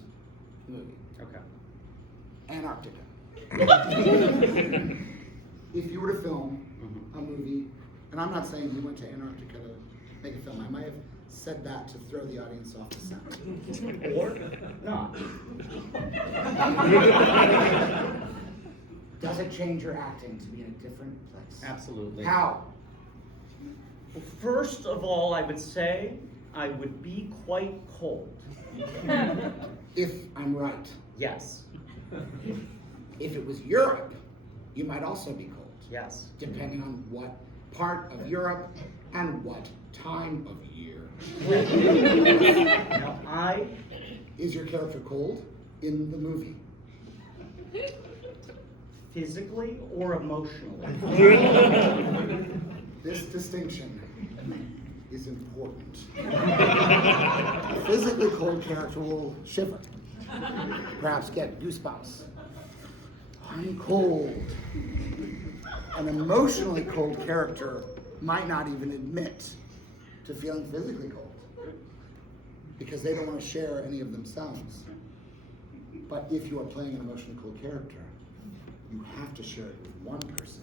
the movie. Okay. Antarctica. If you were to film a movie, and I'm not saying you went to Antarctica to make a film, I might have said that to throw the audience off the scent. Or not. Does it change your acting to be in a different place? Absolutely. How? First of all, I would say I would be quite cold. If I'm right. Yes. If it was Europe, you might also be cold. Yes. Depending on what part of Europe and what time of year. Now, Is your character cold in the movie? physically or emotionally? This distinction is important. A physically cold character will shiver, perhaps get goosebumps. I'm cold. An emotionally cold character might not even admit to feeling physically cold because they don't want to share any of themselves. But if you are playing an emotionally cold character, you have to share it with one person,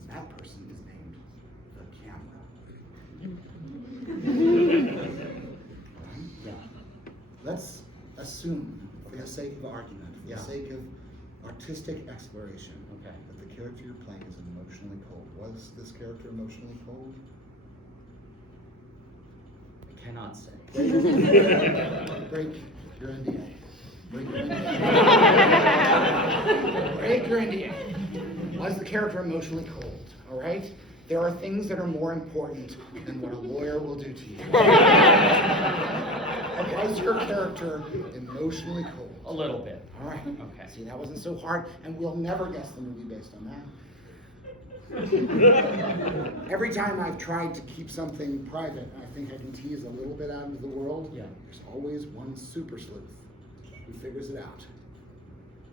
and that person is named the camera. Yeah. Let's assume, for the sake of argument, for Yeah. the sake of artistic exploration, Okay. that the character you're playing is emotionally cold. Was this character emotionally cold? I cannot say. Break your NDA. Break your NDA. Break your NDA. Was the character emotionally cold? All right? There are things that are more important than what a lawyer will do to you. Was your character emotionally cold? A little bit. All right. Okay. See, that wasn't so hard, and we'll never guess the movie based on that. Every time I've tried to keep something private, I think I can tease a little bit out into the world. Yeah. There's always one super sleuth who figures it out.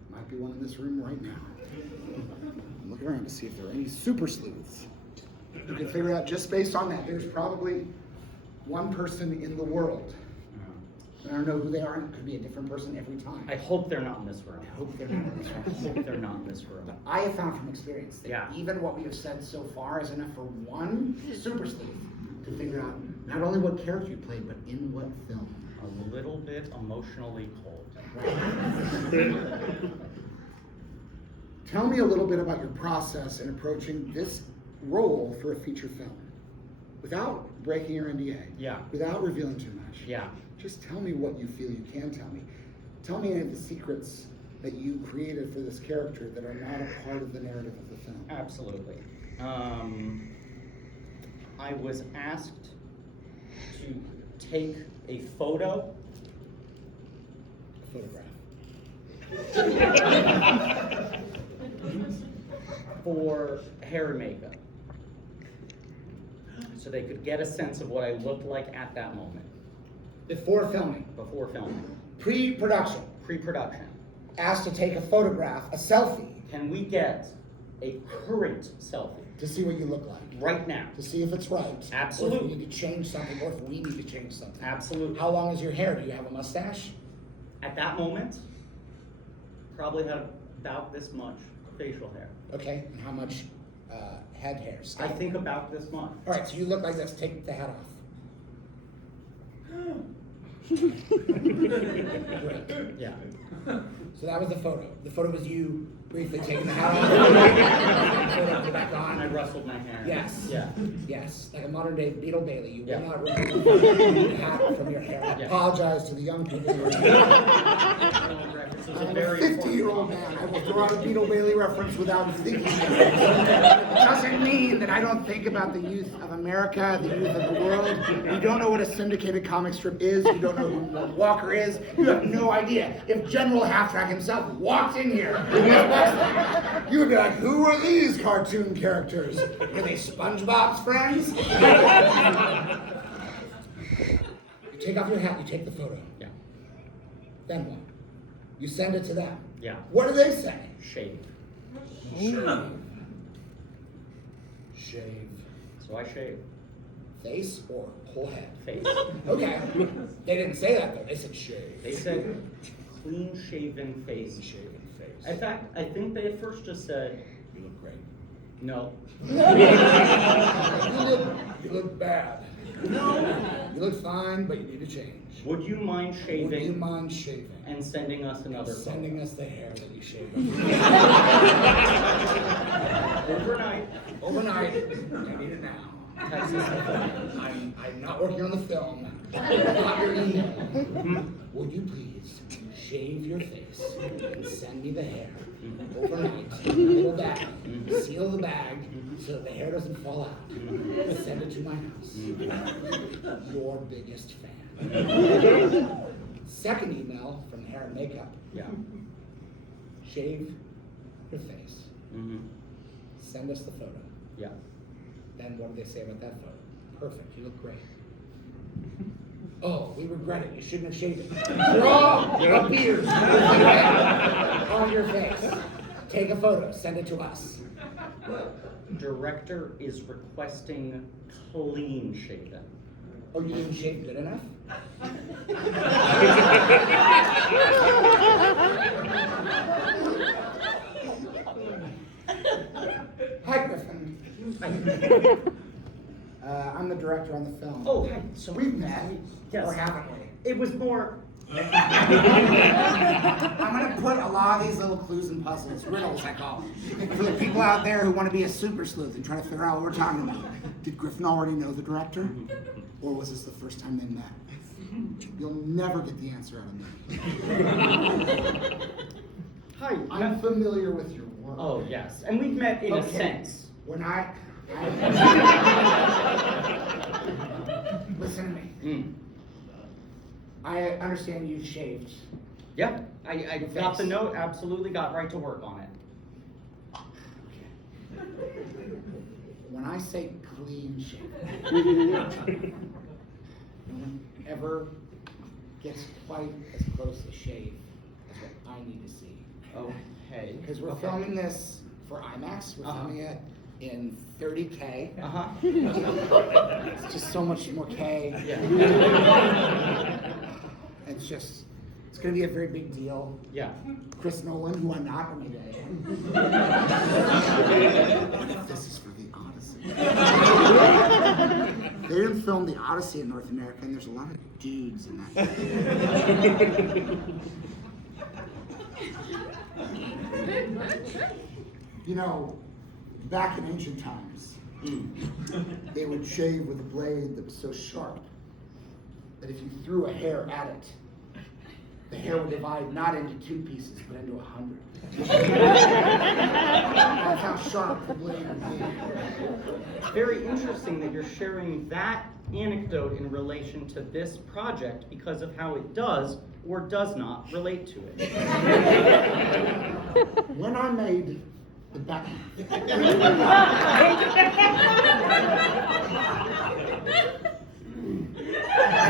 Might be one in this room right now. I'm looking around to see if there are any super sleuths who can figure it out just based on that. There's probably one person in the world. And I don't know who they are, and it could be a different person every time. I hope they're not in this room. I hope they're not in this room. I hope they're not in this room. But I have found from experience that Yeah. even what we have said so far is enough for one super sleuth to figure out not only what character you played, but in what film. A little bit emotionally cold. Tell me a little bit about your process in approaching this role for a feature film. Without breaking your NDA. Yeah. Without revealing too much. Yeah. Just tell me what you feel you can tell me. Tell me any of the secrets that you created for this character that are not a part of the narrative of the film. Absolutely. I was asked to take a photo. A photograph. for hair and makeup. So they could get a sense of what I looked like at that moment, Before filming, before filming. pre-production, Pre-production. asked to take a photograph, a selfie, Can we get a current selfie to see what you look like, right now? to see if it's right. Absolutely. Or if you need to change something, or if we need to change something. Absolutely. How long is your hair? Do you have a mustache? At that moment, probably had about this much facial hair. Okay, and how much head hair? I Scalp? think about this much. All right, so you look like this. Take the hat off. Great. Yeah. So that was the photo. The photo was you briefly taking the hat off. Photo, put back And I on. rustled my hair. Yes. Yeah. Yes, like a modern day Beetle Bailey. You Yeah. will not remove the hat from your hair. I Yeah. apologize to the young people who are This was a I'm a very 50-year-old man. I will throw out a Beetle Bailey reference without thinking. It doesn't mean that I don't think about the youth of America, the youth of the world. You don't know what a syndicated comic strip is. You don't know who Walker is. You have no idea. If General Half-Track himself walked in here, you would be like, who are these cartoon characters? Are they SpongeBob's friends? You take off your hat, you take the photo. Yeah. Then what? You send it to them. Yeah. What do they say? Shave. Shave. So I shave. Face or whole head? Face. Okay. They didn't say that though. They said shave. They said clean shaven face. Shaven face. In fact, I think they at first just said, You look great. no. You look bad. No. You look fine, but you need to change. Would you mind shaving Would you mind shaving? and sending us another photo? Sending us the hair that you shaved. Overnight. Overnight. I need it now. Texas. I'm not working on the film. Not your email. Would you please shave your face and send me the hair overnight in a little bag? Seal the bag so that the hair doesn't fall out. Send it to my house. Your biggest fan. Second email from hair and makeup. Yeah. Shave your face. Mm-hmm. Send us the photo. Yeah. Then what do they say about that photo? Perfect, you look great. Oh, we regret it, you shouldn't have shaved it. Draw a beard on your face. Take a photo, send it to us. Director is requesting clean shaven. Oh, you didn't shave good enough? Hi, Griffin. I'm the director on the film. Oh, hi. So We've met, Yes. or haven't we? It was more. I'm gonna put a lot of these little clues and puzzles, riddles I call them, for the people out there who want to be a super sleuth and try to figure out what we're talking about. Did Griffin already know the director? Or was this the first time they met? You'll never get the answer out of me. Hi. I'm familiar with your work. Oh, yes. And we've met in a Okay. sense. When listen to me. Mm. I understand you shaved. Yeah. I got the Face. note, absolutely got right to work on it. When I say clean shaven, no one ever gets quite as close to shave as what I need to see. Okay. Because we're Okay. filming this for IMAX, we're filming it in 30K. Uh-huh. It's just so much more K. Yeah. It's gonna be a very big deal. Yeah. Chris Nolan, who I'm not, or maybe I am. What if this is for the Odyssey? They didn't film the Odyssey in North America, and there's a lot of dudes in that. You know, back in ancient times, they would shave with a blade that was so sharp that if you threw a hair at it, the hair would divide not into 2 pieces, but into 100. That's how sharp the blade would be. It's very interesting that you're sharing that anecdote in relation to this project because of how it does or does not relate to it. When I made The Batman. And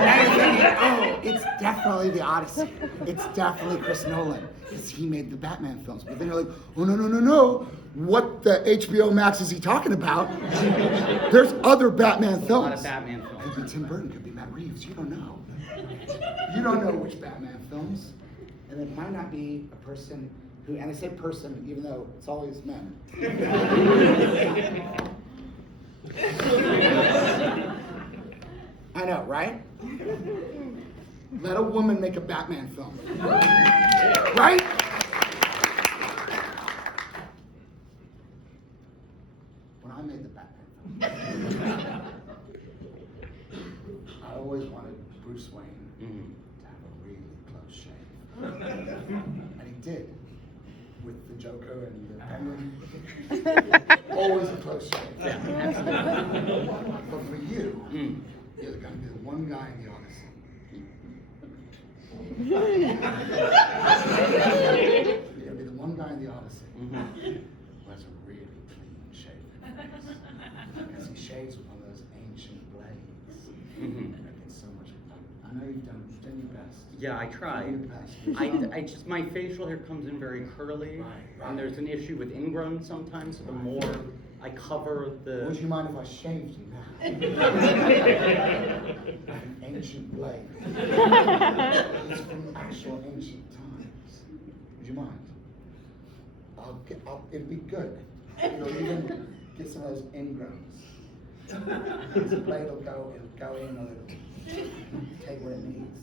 now you're thinking, oh, it's definitely the Odyssey. It's definitely Chris Nolan, because he made the Batman films. But then you're like, oh, no. What the HBO Max is he talking about? There's other Batman films. A lot of Batman films. Could be Tim Burton, could be Matt Reeves, you don't know. You don't know which Batman films. And it might not be a person who, and I say person even though it's always men. I know, right? Let a woman make a Batman film. Right? When I made the Batman film, I always wanted Bruce Wayne to have a really close shave. And he did. With the Joker and the Penguin. Always a close shave. But for you, you're going to be the one guy in the Odyssey. You're going to be the one guy in the Odyssey who has a really clean shave. Because he shaves with one of those ancient blades. It's so much fun. I know you've done your best. Yeah, I try. I just, my facial hair comes in very curly, and there's an issue with ingrown sometimes, so the more I cover the... Would you mind if I shaved you now? An ancient blade. It's from actual ancient times. Would you mind? It'll be good. It'll even get some of those ingrowns. The blade will go in a little. Take what it needs.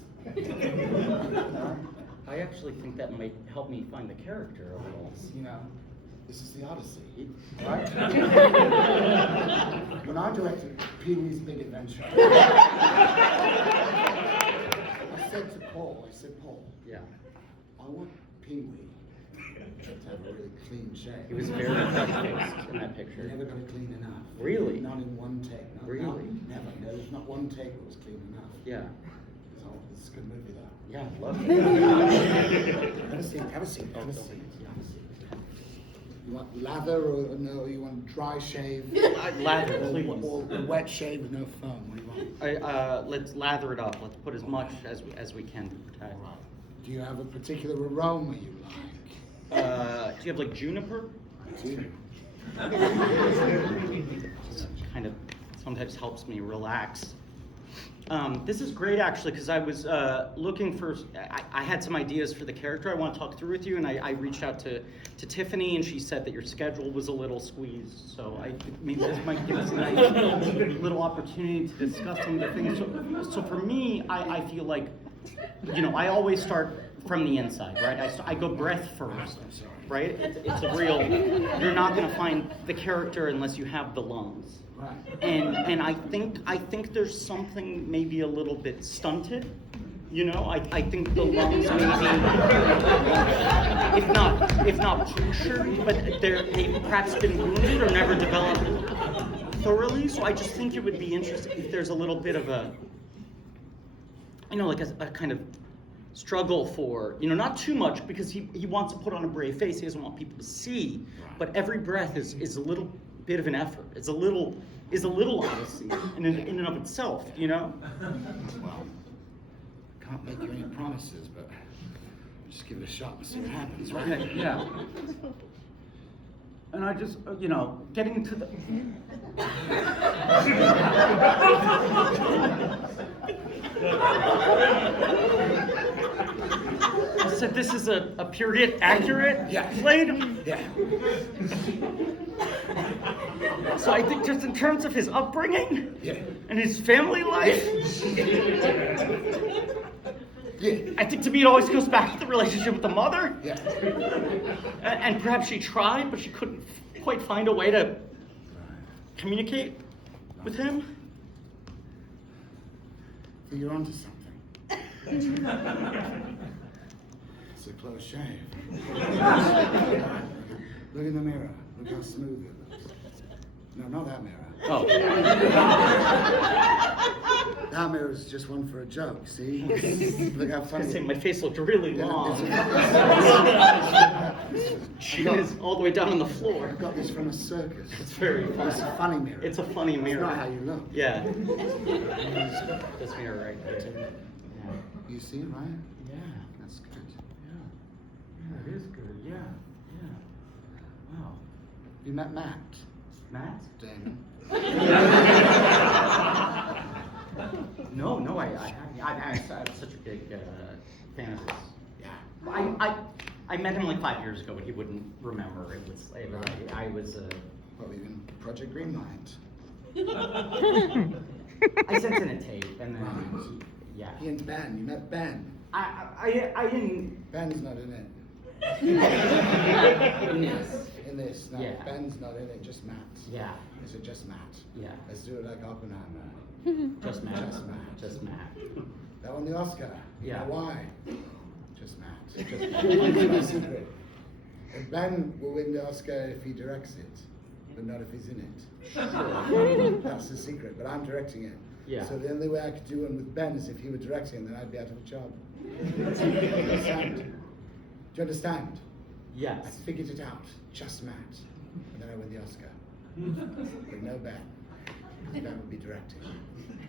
I actually think that might help me find the character a little. You know, this is the Odyssey, right? When I directed Pee-wee's Big Adventure, I said, Paul, Yeah. I want Pee-wee to have a really clean shave. He was very fresh-faced in that He picture. never got it clean enough. Really? Not in one take. Really? Never. There's not one take that was clean enough. Yeah. So it's a good movie, though. Yeah, I love it. Have a seat. You want lather or no? You want dry shave? Lather, please. Or wet shave with no foam? What do you want? Let's lather it up. Let's put as much as we can to protect. Do you have a particular aroma you like? Do you have like juniper? Kind of sometimes helps me relax. This is great actually, because I was looking for, I had some ideas for the character I want to talk through with you, and I reached out to Tiffany, and she said that your schedule was a little squeezed, so maybe this might give us a nice little opportunity to discuss some of the things. So for me, I feel like, I always start from the inside, right? I go breath first, right? It's a real, you're not going to find the character unless you have the lungs. Right. And I think there's something maybe a little bit stunted, I think the lungs maybe, if not punctured, but they've perhaps been wounded or never developed thoroughly. So I just think it would be interesting if there's a little bit of a, like a kind of struggle for, not too much, because he wants to put on a brave face. He doesn't want people to see, but every breath is a little bit of an effort. It's a little odyssey in and of itself, Well, I can't make you any promises, but just give it a shot and see what happens, right? Okay, yeah. And I just, getting to the... I said this is a period accurate blade? Yeah. So I think just in terms of his upbringing Yeah. and his family life, Yeah. I think to me it always goes back to the relationship with the mother. Yeah. And perhaps she tried, but she couldn't quite find a way to communicate with him. So you're onto something. It's a close shave. Look in the mirror. Look how smooth it looks. No, not that mirror. Oh. That mirror is just one for a joke, see? Look how I funny. say my face looked really long. Chin is all the way down on the floor. I got this from a circus. It's very funny. It's a funny mirror. It's a funny mirror. It's not how you look. Yeah. This mirror right there. Yeah. You see, right? Yeah. That's good. Yeah. Yeah, it is good. Yeah. Yeah. Wow. You met Matt? Matt? Damon. No, I haven't. I'm such a big fan of his. Yeah. I met him like 5 years ago, but he wouldn't remember. It was I was Well, even Project Greenlight. I sent in a tape, and then Right. yeah. He and Ben. You met Ben. I didn't. Ben's not in it. Yes. In this. No, Yeah. Ben's not in it, just Matt. Yeah. Is it just Matt? Yeah. Let's do it like Oppenheimer. Just Matt. Just Matt. Just Matt. That won the Oscar. Yeah. Now why? Just Matt. Just That's my secret. And Ben will win the Oscar if he directs it, but not if he's in it. That's the secret, but I'm directing it. Yeah. So the only way I could do one with Ben is if he were directing it, then I'd be out of a job. Do you understand? Do you understand? I Yes. figured it out. Just Matt. And then I win the Oscar. But no Ben. Because Ben would be directing.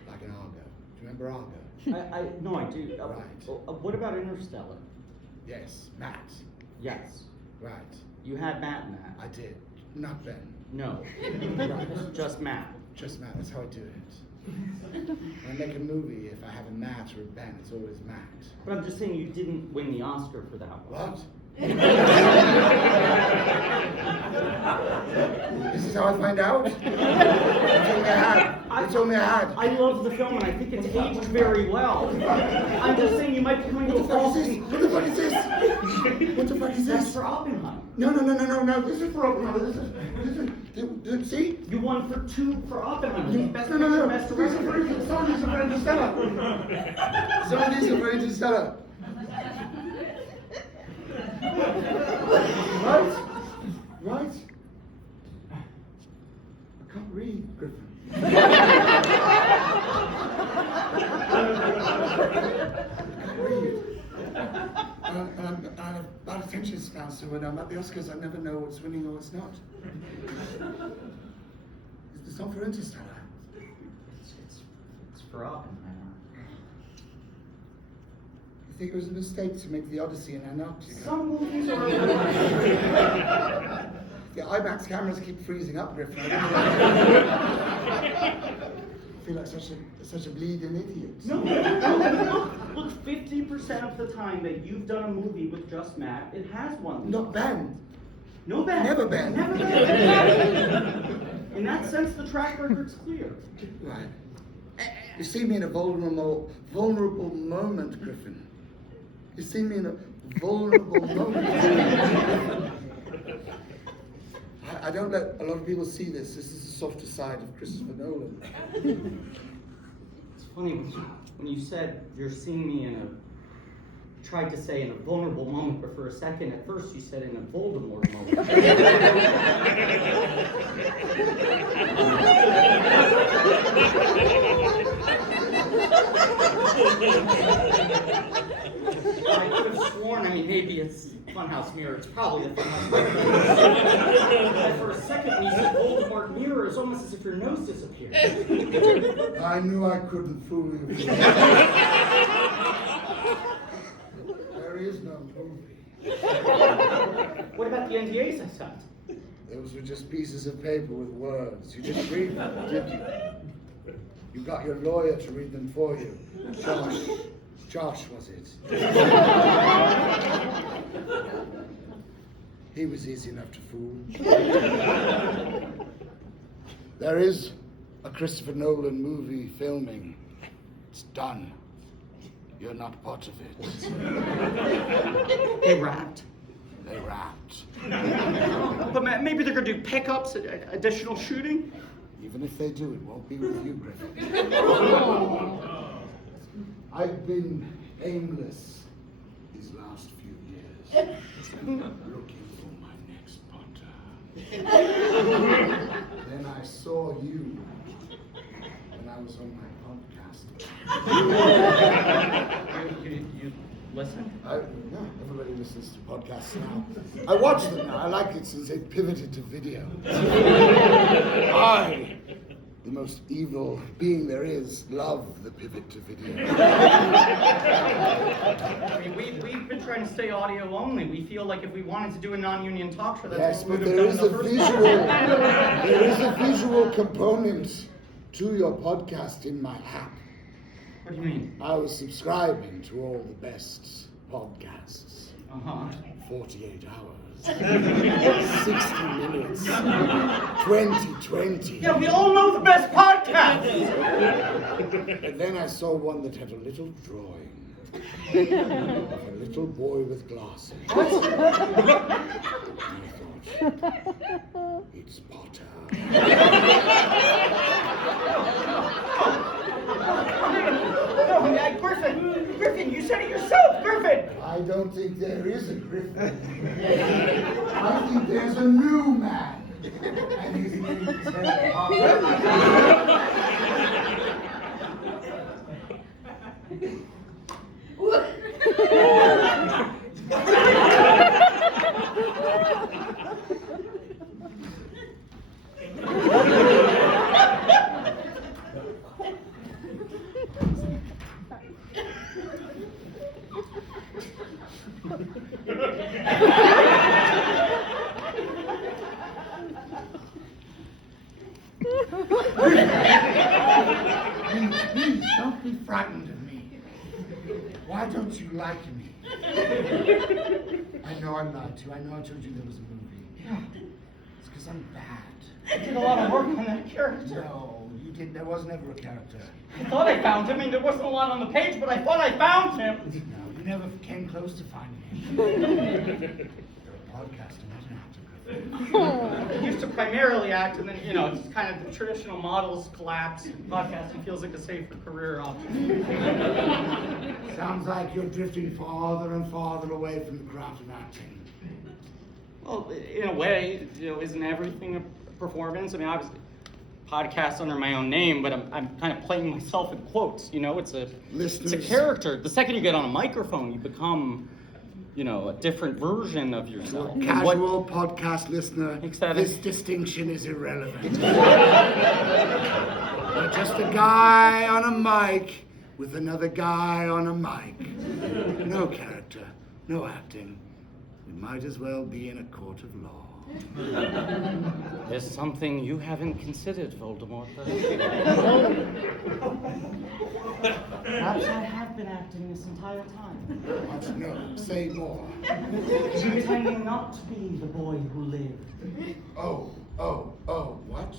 Like an Argo. Do you remember Argo? No, I do. Right. What about Interstellar? Yes, Matt. Yes. Right. You had Matt in that. I did. Not Ben. No. Right. Just Matt. Just Matt. That's how I do it. When I make a movie, if I have a Matt or a Ben, it's always Matt. But I'm just saying you didn't win the Oscar for that one. What? This is how I find out? You told me I had. You told me I had. I love the film and I think it's aged very well. I'm just saying you might be coming to a false What the fuck is this? What the fuck is That's this? for Oppenheimer. No. This is for Oppenheimer. This is. See? You won for 2 for Oppenheimer. Best No. picture, best These are director. some of these are for Interstellar. Some of these are for Interstellar. Right? I can't read, Griffin. I can't read. And I have bad attention span, so when I'm at the Oscars, I never know what's winning or what's not. It's not for Interstellar. It's for Oppenheimer. You think it was a mistake to make the Odyssey in Antarctica? Some movies are. The IMAX cameras keep freezing up, Griffin. I feel like such a bleeding idiot. No, look, 50% of the time that you've done a movie with just Matt, it has won. Not Ben. No Ben. Never Ben. Never Ben. In that sense, the track record's clear. Right. You see me in a vulnerable moment, Griffin. You see me in a vulnerable moment. I don't let a lot of people see this. This is the softer side of Christopher Nolan. It's funny when you said you're seeing me in a, tried to say in a vulnerable moment, but for a second at first you said in a Voldemort moment. I could have sworn, I mean, maybe it's Funhouse Mirror, it's probably the Funhouse Mirror. But for a second when you said Voldemort Mirror, it's almost as if your nose disappeared. I knew I couldn't fool you. There is no movie. What about the NDAs I sent? Those were just pieces of paper with words. You didn't read them, did you? You got your lawyer to read them for you. Josh, was it? He was easy enough to fool. There is a Christopher Nolan movie filming. It's done. You're not part of it. They wrapped. They wrapped. But maybe they're going to do pickups, additional shooting? Even if they do, it won't be with you, Griffin. I've been aimless these last few years, looking for my next Potter. Then I saw you when I was on my podcast You listen? Yeah, everybody listens to podcasts now. I watch them now. I like it since they pivoted to video. I, the most evil being there is, love the pivot to video. I mean, we've been trying to stay audio only. We feel like if we wanted to do a non-union talk show, that's Yes, what we but would have done in the first place. there is a visual component to your podcast in my app. What do you mean? I was subscribing to all the best podcasts. 48 hours. 60 minutes. 2020. Yeah, we all know the best podcast! And then I saw one that had a little drawing of a little boy with glasses. And I thought, it's Potter. No, Griffin, you said it yourself, Griffin! I don't think there is a Griffin. I think there's a Newman. And his name is Potter. Please, don't be frightened of me. Why don't you like me? I know I'm not too. I know I told you there was a movie. Yeah. It's because I'm bad. I did a lot of work on that character. No, you didn't. There was never a character. I thought I found him. I mean, there wasn't a lot on the page, but I thought I found him. No, you never came close to finding him. You're a podcaster, not an actor. I used to primarily act, and then, it's kind of the traditional models collapse. Podcasting feels like a safer career option. Sounds like you're drifting farther and farther away from the craft of acting. Well, in a way, isn't everything a performance? I mean, obviously, podcast under my own name, but I'm kind of playing myself in quotes. It's a character. The second you get on a microphone, you become, a different version of yourself. Casual podcast listener, Exactly. this distinction is irrelevant. You're just a guy on a mic with another guy on a mic. No character, no acting. We might as well be in a court of law. There's something you haven't considered, Voldemort. Perhaps I have been acting this entire time. No, say more. Pretending not to be the boy who lived. Oh, what?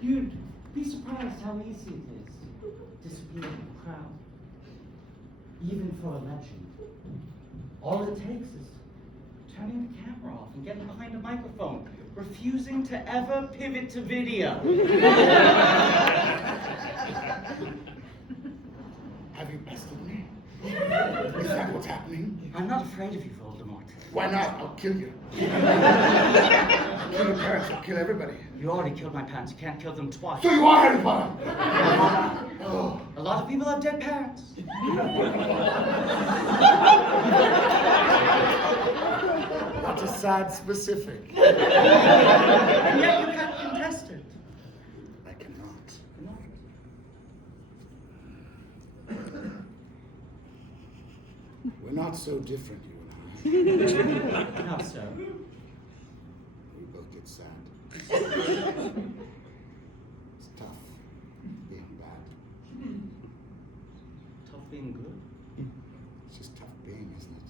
You'd be surprised how easy it is to disappear in the crowd. Even for a legend. All it takes is turning the camera off and getting behind a microphone, refusing to ever pivot to video. Have you bested me? Is that what's happening? I'm not afraid of you, Voldemort. Why not? I'll kill you. I'll kill your parents, I'll kill everybody. You already killed my parents. You can't kill them twice. So you are Harry Potter! Oh. A lot of people have dead parents. That's a sad specific. And yet you can't contest it. I cannot. We're not so different, you and I. How so? We both get sad. It's tough being bad. Tough being good. It's just tough being, isn't it?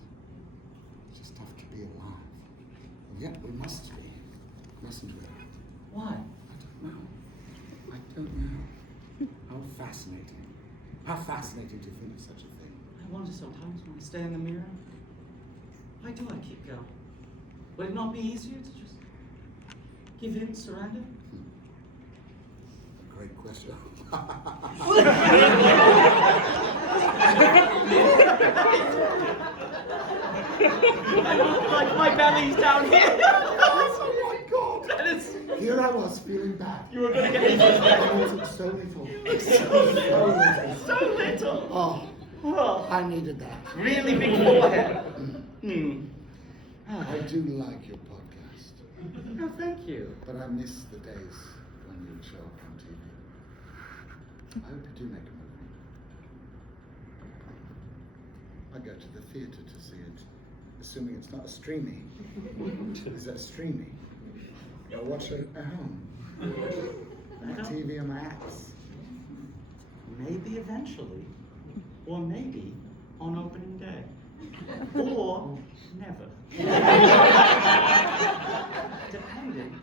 It's just tough to be alive. And yet we must be, mustn't we? Why? I don't know. How fascinating. How fascinating to think of such a thing. I wonder sometimes when I stare in the mirror, why do I keep going? Would it not be easier to just give in, surrender? Great question. Like my belly's down here. Oh my God! And it's Here I was feeling bad. You were gonna get into that. It took so little. So little. Oh, Oh, I needed that. really big forehead. I do like your podcast, Oh, thank you. but I miss the days when you would show up on TV. I hope you do make a movie. I go to the theater to see it, assuming it's not a streaming. Is that streaming? Or watch it at home. On my TV on my apps. Maybe eventually, or maybe on opening day, or never. Depending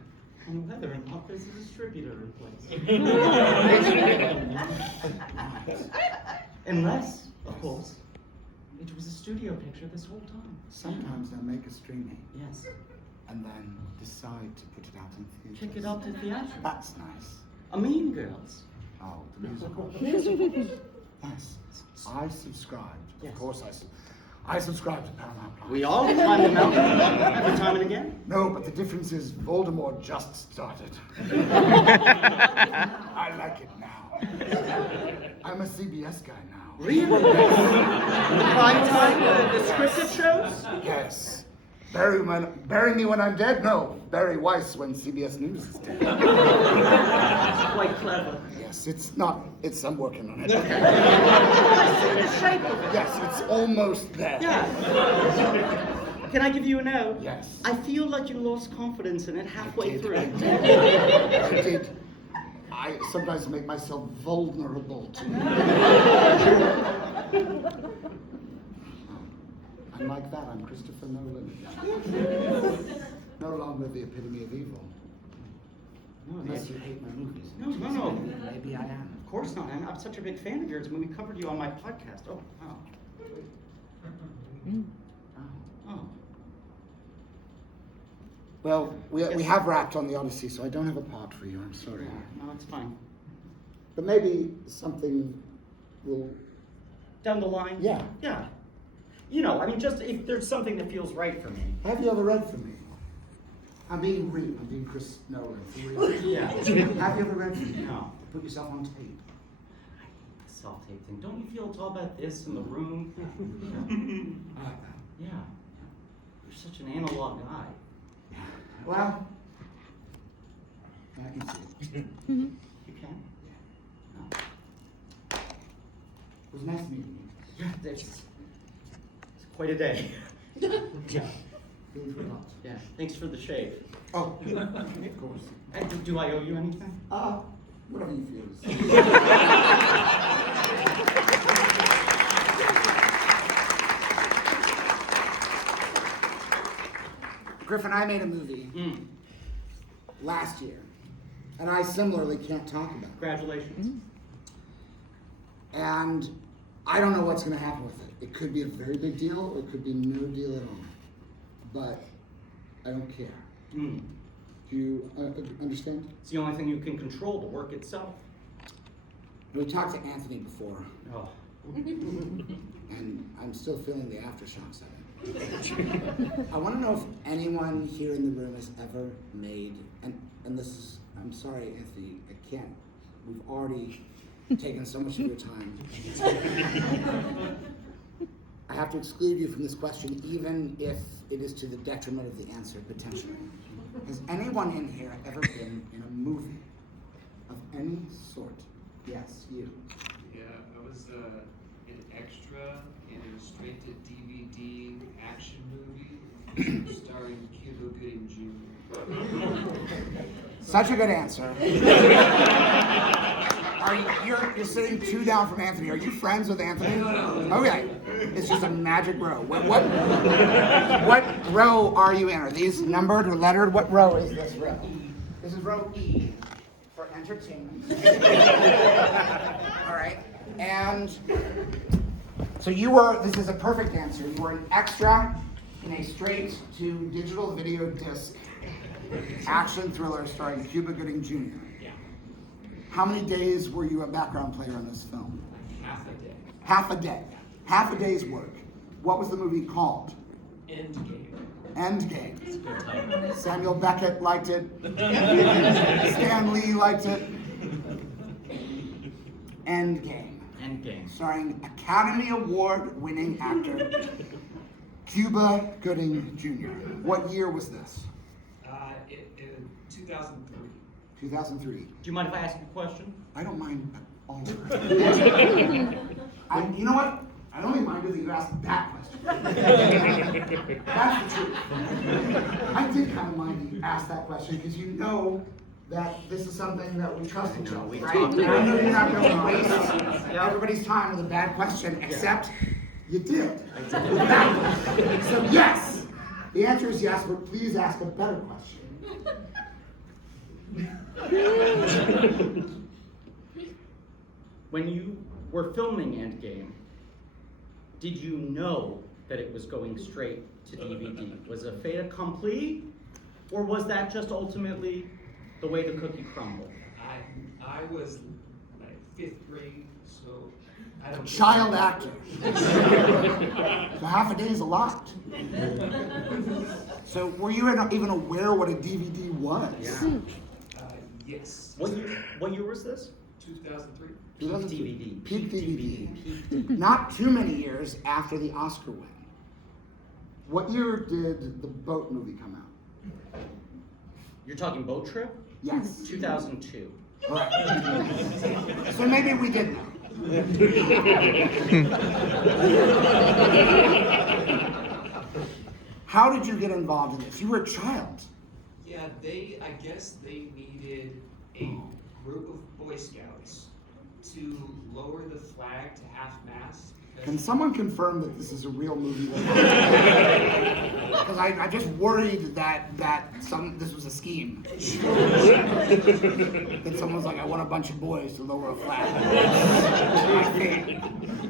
on whether or not there's a distributor in place. Unless, of course, it was a studio picture this whole time. Sometimes they'll make a streaming Yes. and then decide to put it out in theaters. Kick it up to theater. That's nice. A Mean Girls. Oh, the musical. Yes. I subscribed. Yes. Of course I subscribe to Paramount Plus. We all climb the mountain every time and again. No, but the difference is Voldemort just started. I like it now. I'm a CBS guy now. Really? Prime time, the scripted shows? Yes. Bury me when I'm dead? No. Barry Weiss when CBS News is dead. Quite clever. Yes, I'm working on it. The shape of it. Yes, it's almost there. Yeah. Can I give you a note? Yes. I feel like you lost confidence in it halfway through. I did. I sometimes make myself vulnerable to I'm like that. I'm Christopher Nolan. No longer the epitome of evil. No, Unless you hate my movies. No. Maybe I am. Of course not. I'm such a big fan of yours. When we covered you on my podcast. Oh, wow. Oh. Well, we have wrapped on the Odyssey, so I don't have a part for you. I'm sorry. No, it's fine. But maybe something will. Down the line? Yeah. Yeah. You know, I mean, just if there's something that feels right for me. Have you ever read for me? I'm being real. I'm being Chris Nolan. For real. Yeah. Have you ever read for me? No. Put yourself on tape. The self-tape thing. Don't you feel it's all about this in the room? I like that. Yeah. You're such an analog guy. Well, I can see it. You can? No. It was nice meeting you. Yeah. It's quite a day. Yeah. Food for thought. Yeah. Thanks for the shave. Oh, of course. And do I owe you anything? Whatever you feel. Griffin, I made a movie last year, and I similarly can't talk about it. Congratulations. And I don't know what's going to happen with it. It could be a very big deal, or it could be no deal at all. But I don't care. Do you understand? It's the only thing you can control, the work itself. We talked to Anthony before, Oh. and I'm still feeling the aftershocks of it. I want to know if anyone here in the room has ever made, and this is, I'm sorry, Anthony, I can't. We've already taken so much of your time. I have to exclude you from this question, even if it is to the detriment of the answer, potentially. Has anyone in here ever been in a movie of any sort? Yes, you. Yeah, I was an extra in a straight-to-DVD action movie starring Cuba Gooding Jr. Such a good answer. You're sitting two down from Anthony. Are you friends with Anthony? No. Okay. It's just a magic row. What row are you in? Are these numbered or lettered? What row is this row? This is row E for entertainment. All right. And so this is a perfect answer. You were an extra in a straight-to-digital video disc action thriller starring Cuba Gooding Jr. Yeah. How many days were you a background player in this film? Half a day. Half a day. Half a day's work. What was the movie called? Endgame. Endgame. Good title. Samuel Beckett liked it. Stan Lee liked it. Endgame. Endgame. Starring Academy Award winning actor Cuba Gooding Jr. What year was this? 2003. 2003. Do you mind if I ask you a question? I don't mind at all. You know what? I only mind if you ask that question. That's the truth. I did kind of mind that you asked that question because you know that this is something that we trust each other, we right? talked And I know you're not about going to it. waste everybody's time with a bad question, except you did. So yes, the answer is yes, but please ask a better question. When you were filming Endgame, did you know that it was going straight to DVD? Was it a fait accompli, or was that just ultimately the way the cookie crumbled? I was like 5th grade, so I don't. Child actor. So half a day is a lot. So were you even aware what a DVD was? Yes. What year was this? 2003. Peak DVD. Peak DVD. Peak DVD. Not too many years after the Oscar win. What year did the Boat movie come out? You're talking Boat Trip? Yes. 2002. Right. So maybe we did know. How did you get involved in this? You were a child. Yeah, I guess they needed a group of Boy Scouts to lower the flag to half-mast. Can someone confirm that this is a real movie? Because I just worried that this was a scheme. That someone's like, I want a bunch of boys to lower a flag.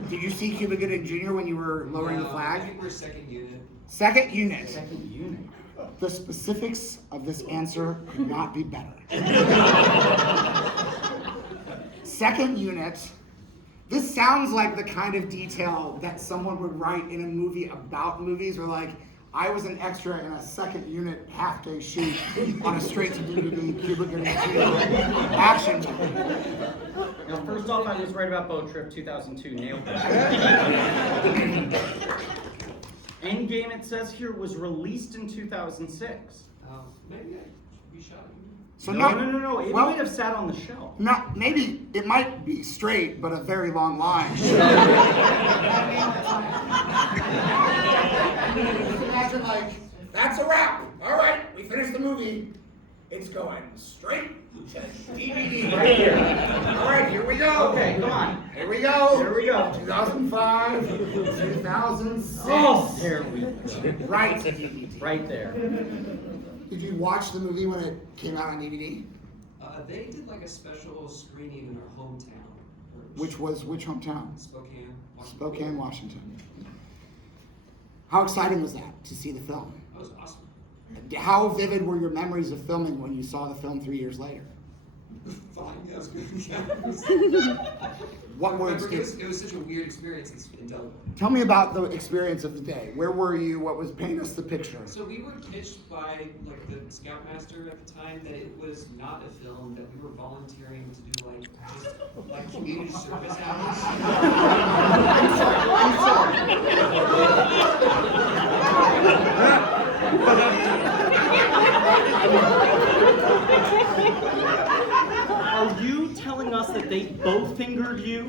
Did you see Cuba Gooding Jr. when you were lowering the flag? I think we're second unit. Second unit. Second unit. The specifics of this answer could not be better. Second unit. This sounds like the kind of detail that someone would write in a movie about movies, or like, I was an extra in a second unit half-day shoot on a straight-to-DVD Cuba Gooding Jr. action movie. Now, first off, I was right about Boat Trip 2002. Nailed it. Endgame, it says here, was released in 2006. Maybe I should be shot. So No. It well, might have sat on the shelf. not maybe it might be straight, but a very long line. Just imagine, like, that's a wrap. All right, we finished the movie. It's going straight to DVD right here. All right, here we go. Okay, come on. Here we go. Here we go. 2005, 2006. Oh, there we go. Right to DVD. Right there. Did you watch the movie when it came out on DVD? They did like a special screening in our hometown. Which hometown? Spokane. Washington. Spokane, Washington. How exciting was that to see the film? That was awesome. How vivid were your memories of filming when you saw the film 3 years later? Fine, that was good. What words It was such a weird experience. It's indelible. Tell me about the experience of the day. Where were you? What was, paint us the picture. So we were pitched by like the scoutmaster at the time that it was not a film, that we were volunteering to do like community service hours. Are you telling us that they both fingered you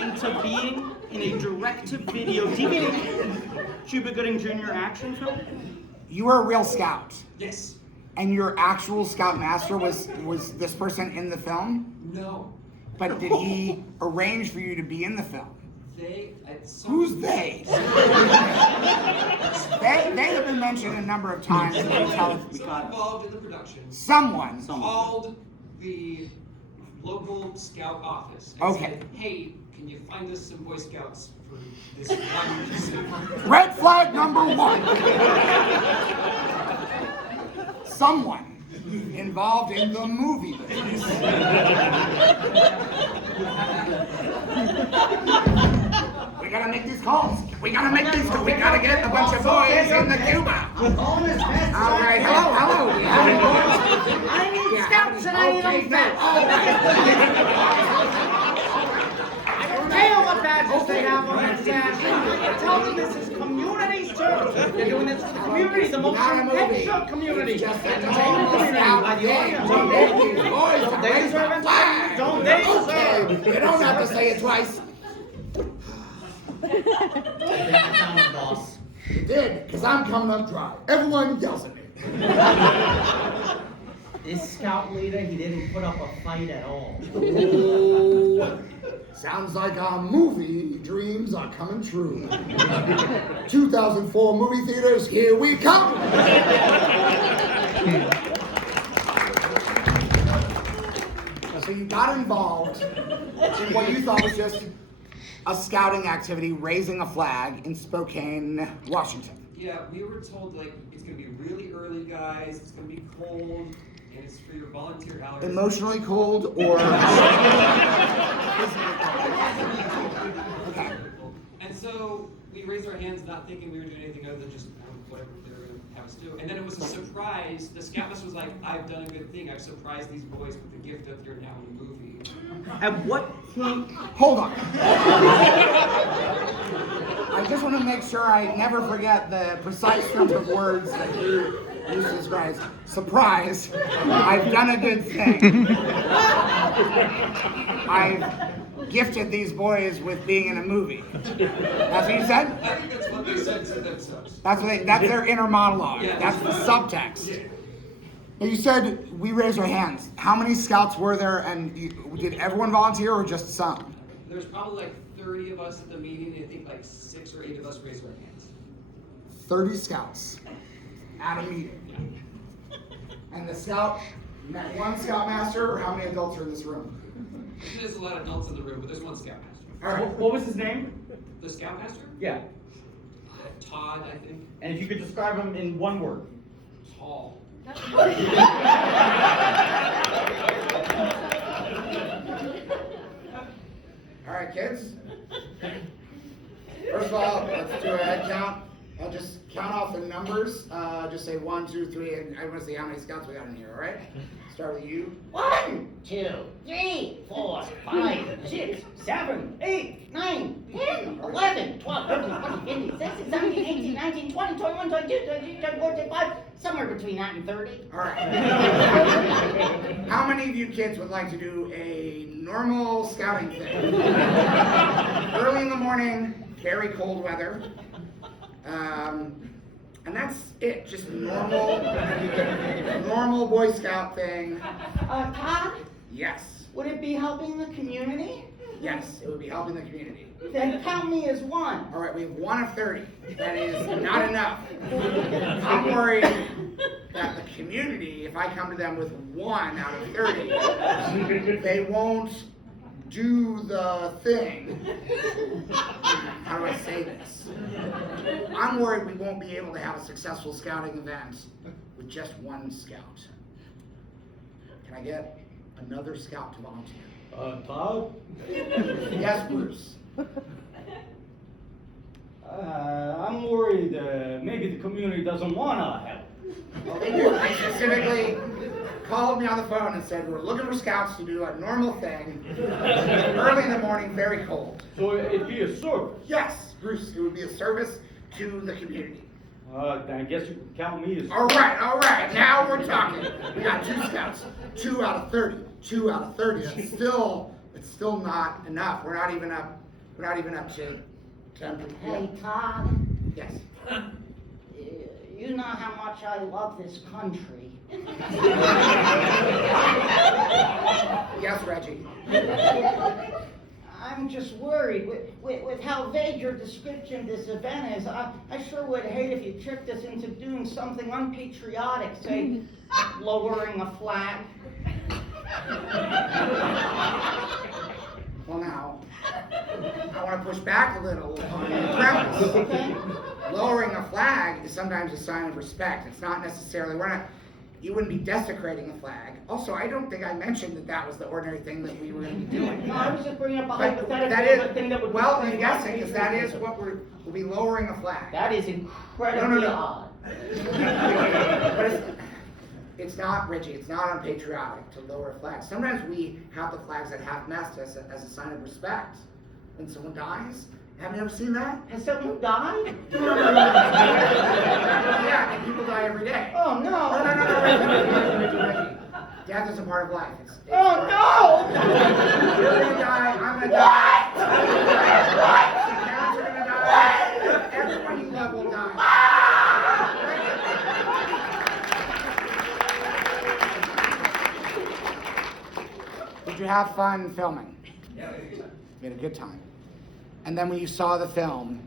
into being in a direct-to-video DVD Cuba Gooding Jr. action film? You were a real scout. Yes. And your actual scoutmaster was this person in the film? No. But did he arrange for you to be in the film? Who's they? They have been mentioned a number of times in the television. Someone involved in the production. Someone. Called the local scout office and Okay. said, hey, can you find us some Boy Scouts for this one visit? Red flag number 1. Someone involved in the movie business. We gotta make these calls. We gotta make these calls. We gotta get a bunch of boys in the Cuba. All right, hello. I need scouts and I need them fast. Tell what badges they have on their stash. Tell them this is community service. They're doing this for the community, the most essential community. Entertainment community by the audience. Don't they deserve entertainment? Don't they deserve? You don't have to say it twice. Boss. You did, because I'm coming up dry. Everyone yells at me. This scout leader, he didn't put up a fight at all. Oh, sounds like our movie dreams are coming true. 2004 movie theaters, here we come! So you got involved in what you thought was just A scouting activity, raising a flag in Spokane, Washington. Yeah, we were told like it's gonna be really early, guys. It's gonna be cold, and it's for your volunteer hours. Emotionally cold or? Okay. And so we raised our hands, not thinking we were doing anything other than just whatever they were gonna have us do. And then it was a surprise. The scoutmaster was like, "I've done a good thing. I've surprised these boys with the gift that you're now in a movie." At what point? Hold on. I just want to make sure I never forget the precise number of words that you used to describe. Surprise. I've done a good thing. I've gifted these boys with being in a movie. That's what you said? I think that's what they said to themselves. That's their inner monologue. Yeah. That's the subtext. Yeah. Now you said we raised our hands. How many scouts were there, and did everyone volunteer or just some? There's probably like 30 of us at the meeting, and I think like 6 or 8 of us raised our hands. 30 scouts at a meeting. And the scout met one scoutmaster, or how many adults are in this room? There's a lot of adults in the room, but there's one scoutmaster. All right. What was his name? The scoutmaster? Yeah. Todd, I think. And if you could describe him in one word. Tall. All right, kids. First of all, let's do a head count. I'll just count off the numbers. Just say 1, 2, 3, and I want to see how many scouts we got in here, all right? Start with you. 1, 2, 3, 4, 5, 6, 7, 8, 9, 10, 11, 12, 13, 14, 15, 16, 17, 18, 19, 20, 21, 22, 23, 24, 25, somewhere between that and 30. All right. How many of you kids would like to do a normal scouting thing? Early in the morning, very cold weather. And that's it, just normal Boy Scout thing. Todd, Yes, would it be helping the community? yes, it would be helping the community. Then count me as one. All right, we have 1 of 30. That is not enough. I'm worried that the community, if I come to them with 1 out of 30, they won't do the thing. How do I say this? I'm worried we won't be able to have a successful scouting event with just 1 scout. Can I get another scout to volunteer? Todd? Yes, Bruce. I'm worried maybe the community doesn't want to help. Well, they do. They specifically called me on the phone and said, we're looking for scouts to do a normal thing, early in the morning, very cold. So it'd be a service. Yes, Bruce, it would be a service to the community. I guess you can count me as... All right, now we're talking. We got 2 scouts, 2 out of 30, 2 out of 30. It's still not enough. We're not even up to 10. Hey, Todd, Yes. you know how much I love this country. Yes, Reggie. I'm just worried with how vague your description of this event is. I sure would hate if you tricked us into doing something unpatriotic, say lowering a flag. Well, now, I want to push back a little on the premise. Okay? Lowering a flag is sometimes a sign of respect. It's not necessarily, you wouldn't be desecrating the flag. Also, I don't think I mentioned that that was the ordinary thing that we were going to be doing. No, I was just bringing up a But hypothetical that is, of a thing that would. well, I'm guessing, because that is what we'll be lowering a flag. That is incredibly No. odd. But it's not, Richie, it's not unpatriotic to lower a flag. Sometimes we have the flags at half-mast as a sign of respect when someone dies. Have you ever seen that? Has someone died? Yeah, and people die every day. Oh, No, no. Reggie. Death is a part of life. It's Oh, no! You're gonna die, I'm gonna die. What? Your parents are gonna die. Everyone you love will die. Did you have fun filming? Yeah, it was a good time. You had a good time. And then when you saw the film,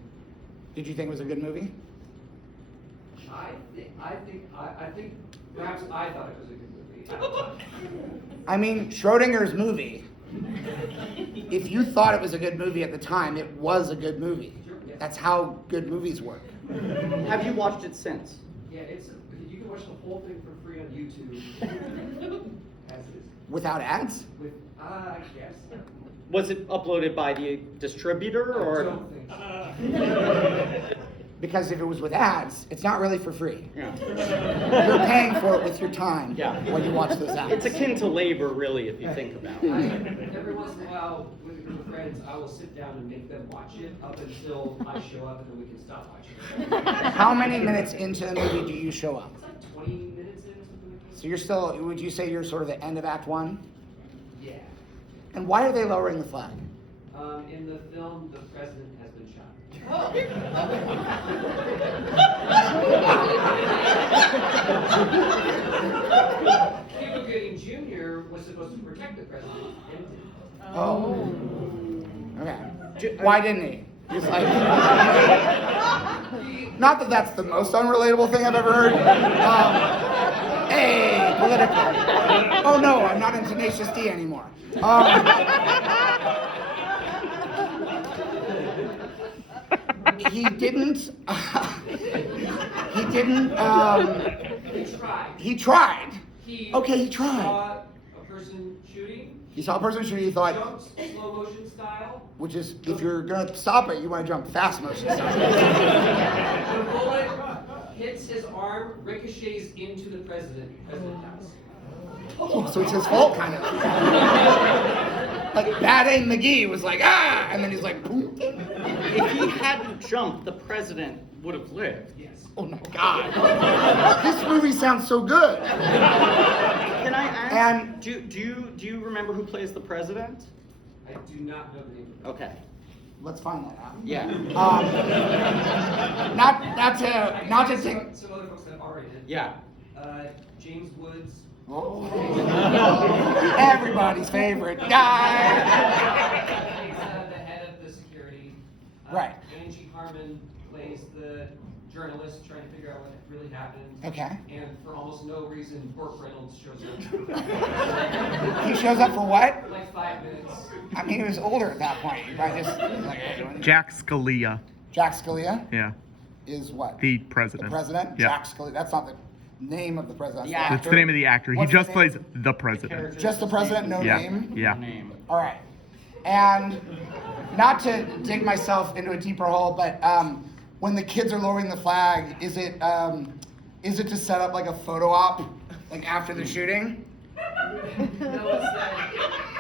did you think it was a good movie? I think perhaps I thought it was a good movie at the time. I mean, Schrodinger's movie, if you thought it was a good movie at the time, it was a good movie. Sure, yes. That's how good movies work. Have you watched it since? Yeah, you can watch the whole thing for free on YouTube. As it is. Without ads? With, I guess. Was it uploaded by the distributor or? I don't think so. Because if it was with ads, it's not really for free. Yeah. You're paying for it with your time Yeah. when you watch those ads. It's akin to labor, really, if you think about it. Every once in a while, with a group of friends, I will sit down and make them watch it up until I show up and then we can stop watching it. How many minutes into the movie do you show up? It's like 20 minutes in or something like that. So you're still, would you say you're sort of the end of Act 1? Yeah. And why are they lowering the flag? In the film, the president has been shot. Cuba Gooding Jr. was supposed to protect the president and didn't. Oh. Okay. Why didn't he? Just like, not that that's the most unrelatable thing I've ever heard. Hey, political. Oh no, I'm not in Tenacious D anymore. He didn't. He didn't. He tried. He tried. He Okay, he tried. saw a person shooting, He saw a person shooting. He thought, jumped slow motion style. which is, if you're gonna stop it, you want to jump fast motion style. The bullet hits his arm, ricochets into the president. President dies. Oh, so it's his fault, kind of. Like Bad Aim McGee was like, ah, and then he's like, boom. If he hadn't jumped, the president would have lived. Yes. Oh no, God. This movie sounds so good. Can I ask? And- do you remember who plays the president? I do not know the name of it. Okay. Let's find that out. Yeah. Not I to can take. some other folks that are in it. Yeah. James Woods. Oh. Everybody's favorite guy. He's the head of the security. Right. Angie Harmon plays the journalist trying to figure out what really happened. Okay. And for almost no reason, Burt Reynolds shows up. He shows up for what? For like 5 minutes. I mean, he was older at that point. He probably just like, hey, Jack Scalia. Jack Scalia Yeah. is what? The The president. president? Yeah. Jack Scalia. That's not the name of the president. Yeah. It's the name of the actor. What's he just his plays name? the president. character- Just the president, no Yeah. name? Yeah. Name. All right. And not to dig myself into a deeper hole, but when the kids are lowering the flag, is it to set up like a photo op, like after the shooting? No,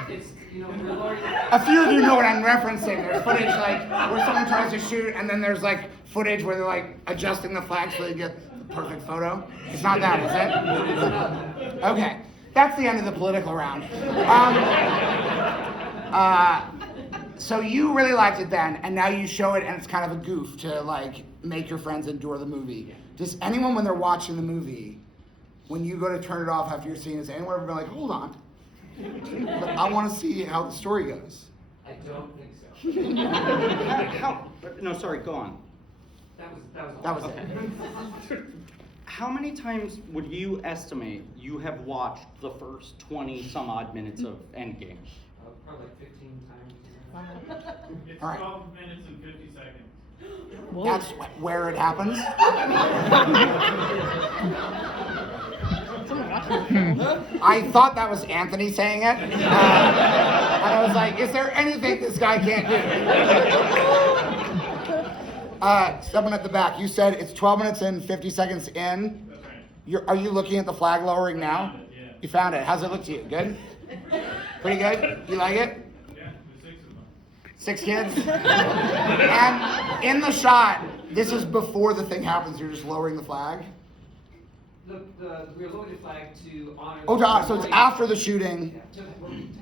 it's we're lowering A few of you know what I'm referencing. There's footage like where someone tries to shoot, and then there's like footage where they're like adjusting the flag so they get the perfect photo. It's not that, is it? Okay, that's the end of the political round. So you really liked it then, and now you show it, and it's kind of a goof to like make your friends endure the movie. Does anyone, when they're watching the movie, when you go to turn it off after you're seeing it, has anyone ever been like, hold on, I want to see how the story goes? I don't think so. No, sorry, go on. That was all. That was it. How many times would you estimate you have watched the first 20 some odd minutes of Endgame? Probably like 15 times. It's All right. 12 minutes and 50 seconds. That's where it happens. I thought that was Anthony saying it. And I was like, is there anything this guy can't do? Someone at the back, you said it's 12 minutes and 50 seconds in. That's right. Are you looking at the flag lowering now? Found it, yeah. You found it. How's it look to you? Good? Pretty good? You like it? Yeah, there's 6 of them. 6 kids? And in the shot, this is before the thing happens, you're just lowering the flag? We're lowering the flag to honor. Oh, so it's after the shooting. Yeah, to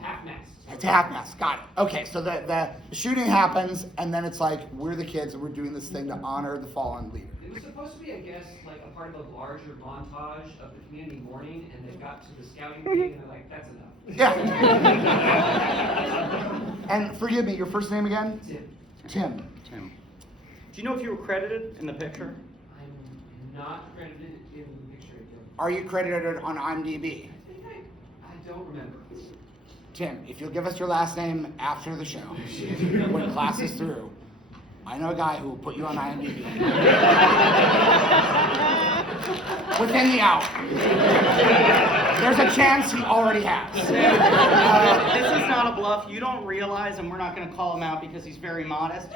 half-mast. It's half-mast, got it. Okay, so the shooting happens, and then it's like, we're the kids, and we're doing this thing to honor the fallen leader. It was supposed to be, I guess, like a part of a larger montage of the community mourning, and they got to the scouting thing, and they're like, that's enough. Yeah. And forgive me, your first name again? Tim. Tim. Do you know if you were credited in the picture? I'm not credited in the picture again. Are you credited on IMDb? I don't remember. Tim, if you'll give us your last name after the show, when class is through, I know a guy who will put you on IMDb. Within the hour. There's a chance he already has. This is not a bluff. You don't realize, and we're not going to call him out because he's very modest.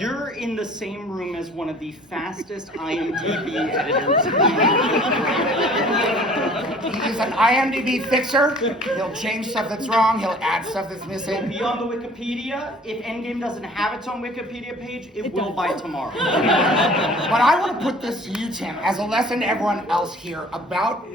You're in the same room as one of the fastest IMDb editors. He's an IMDb fixer. He'll change stuff that's wrong. He'll add stuff that's It'll missing. be on the Wikipedia. If Endgame doesn't have its own Wikipedia page, it will by tomorrow. But I want to put this to you, Tim, as a lesson to everyone else here about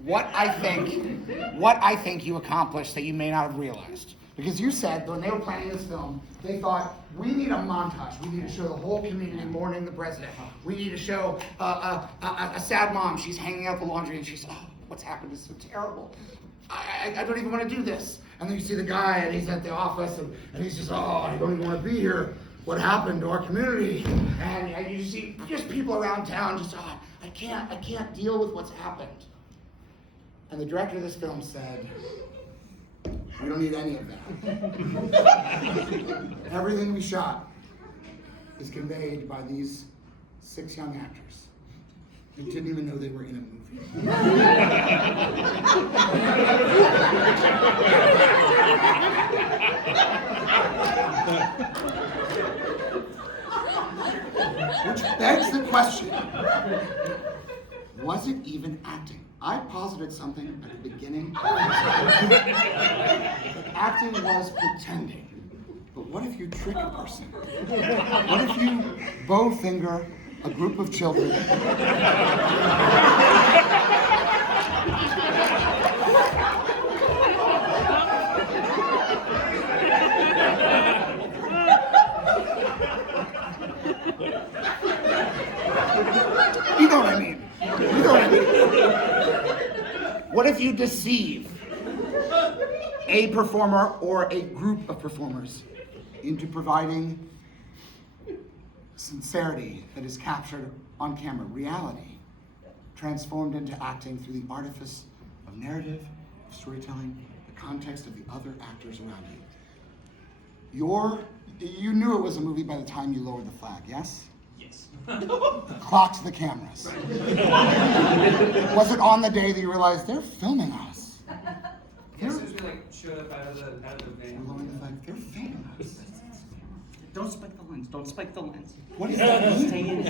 what I think you accomplished that you may not have realized. Because you said when they were planning this film, they thought, we need a montage. We need to show the whole community mourning the president. We need to show a sad mom. She's hanging out the laundry and she's, oh, what's happened is so terrible. I don't even want to do this. And then you see the guy and he's at the office and he's just, oh, I don't even want to be here. What happened to our community? And you see just people around town just, oh, I can't deal with what's happened. And the director of this film said, we don't need any of that. Everything we shot is conveyed by these 6 young actors who didn't even know they were in a movie. Which begs the question, was it even acting? I posited something at the beginning. Acting was pretending. But what if you trick a person? What if you bow finger a group of children? You know what I mean? You know what I mean? What if you deceive a performer or a group of performers into providing sincerity that is captured on camera, reality, transformed into acting through the artifice of narrative, of storytelling, the context of the other actors around you? You knew it was a movie by the time you lowered the flag, yes? Yes. Clock to the cameras. Was it on the day that you realized they're filming us? As soon as we showed up out of the We're van. lowering the flag. They're filming us. Don't spike the lens. Don't spike the lens. What does that mean? Stay in.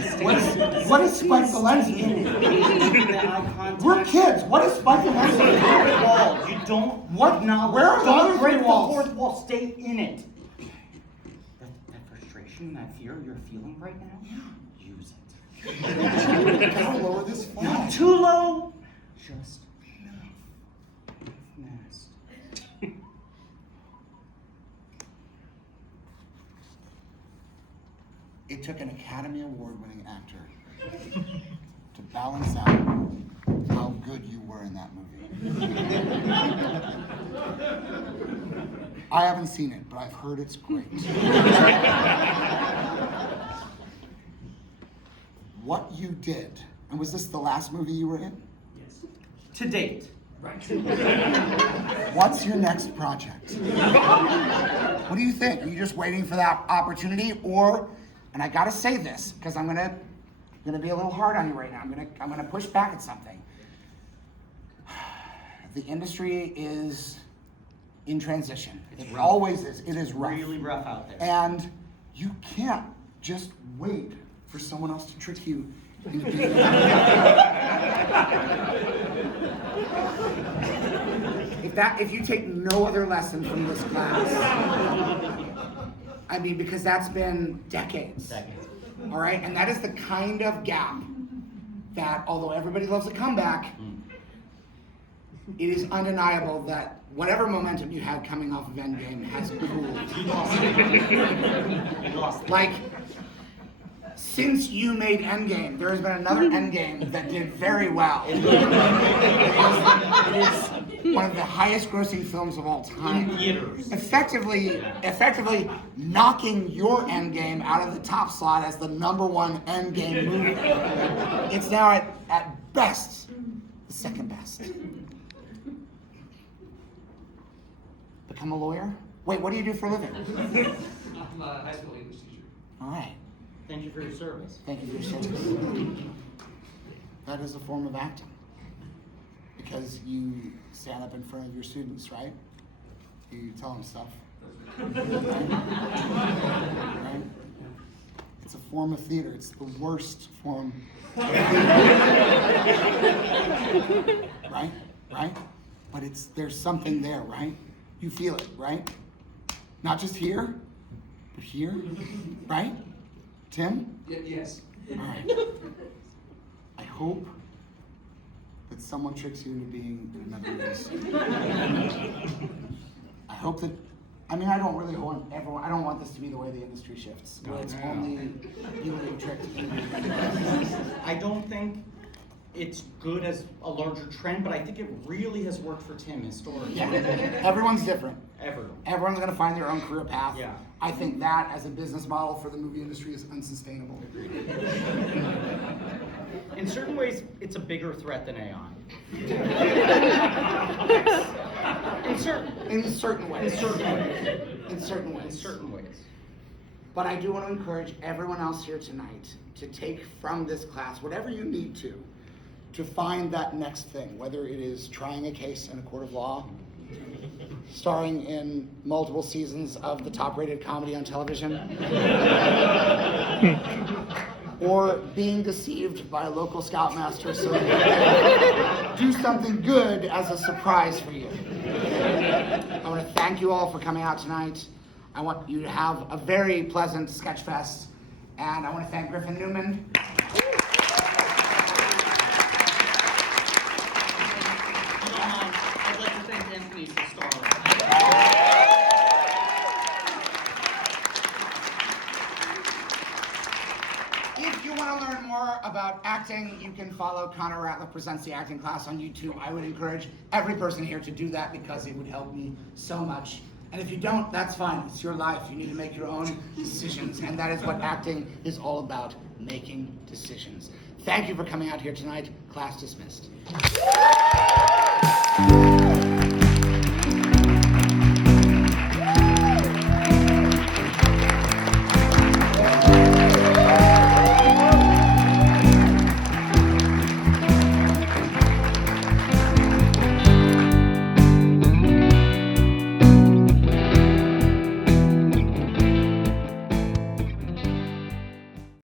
What does spike the lens mean? We're kids. What does spike the lens mean? Wall. You don't. What? Now, Where are the other don't break three the walls? fourth wall. Stay in it. That frustration, that fear you're feeling right now. Use it. Gotta lower this flag. Not too low. Just enough. Nest. It took an Academy Award-winning actor to balance out how good you were in that movie. I haven't seen it, but I've heard it's great. What you did, and was this the last movie you were in? Yes. To date. Right. What's your next project? What do you think? Are you just waiting for that opportunity, or, and I gotta say this, because I'm gonna be a little hard on you right now. I'm gonna push back at something. The industry is in transition. It's It rough. always is. It is rough. Really rough out there. And you can't just wait for someone else to trick you into being if you take no other lesson from this class, I mean, because that's been decades. All right, and that is the kind of gap that, although everybody loves a comeback, it is undeniable that whatever momentum you had coming off of Endgame has cooled. You lost it. Like, since you made Endgame, there has been another Endgame that did very well. It is one of the highest grossing films of all time. In theaters. Effectively knocking your Endgame out of the top slot as the #1 Endgame movie. It's now at best the second best. Become a lawyer? Wait, what do you do for a living? I'm a high school English teacher. All right. Thank you for your service. Thank you for your service. That is a form of acting. Because you stand up in front of your students, right? You tell them stuff. Right? It's a form of theater. It's the worst form of theater. Right? Right? But there's something there, right? You feel it, right? Not just here, but here, right? Tim? Yes. All right. I hope that someone tricks you into being another race. I hope that, I mean, I don't really want everyone, I don't want this to be the way the industry shifts, where it's only you being tricked. I don't think it's good as a larger trend, but I think it really has worked for Tim historically. Yeah, everyone's different. Everyone's gonna find their own career path. Yeah. I think that as a business model for the movie industry is unsustainable. In certain ways, it's a bigger threat than AI. In certain ways. But I do want to encourage everyone else here tonight to take from this class whatever you need to find that next thing, whether it is trying a case in a court of law, starring in multiple seasons of the top-rated comedy on television, or being deceived by a local scoutmaster so that do something good as a surprise for you. I want to thank you all for coming out tonight. I want you to have a very pleasant Sketchfest, and I want to thank Griffin Newman. I'd like to thank Anthony for starring. If you want to learn more about acting, you can follow Connor Ratliff Presents the Acting Class on YouTube. I would encourage every person here to do that because it would help me so much. And if you don't, that's fine. It's your life. You need to make your own decisions. And that is what acting is all about, making decisions. Thank you for coming out here tonight. Class dismissed.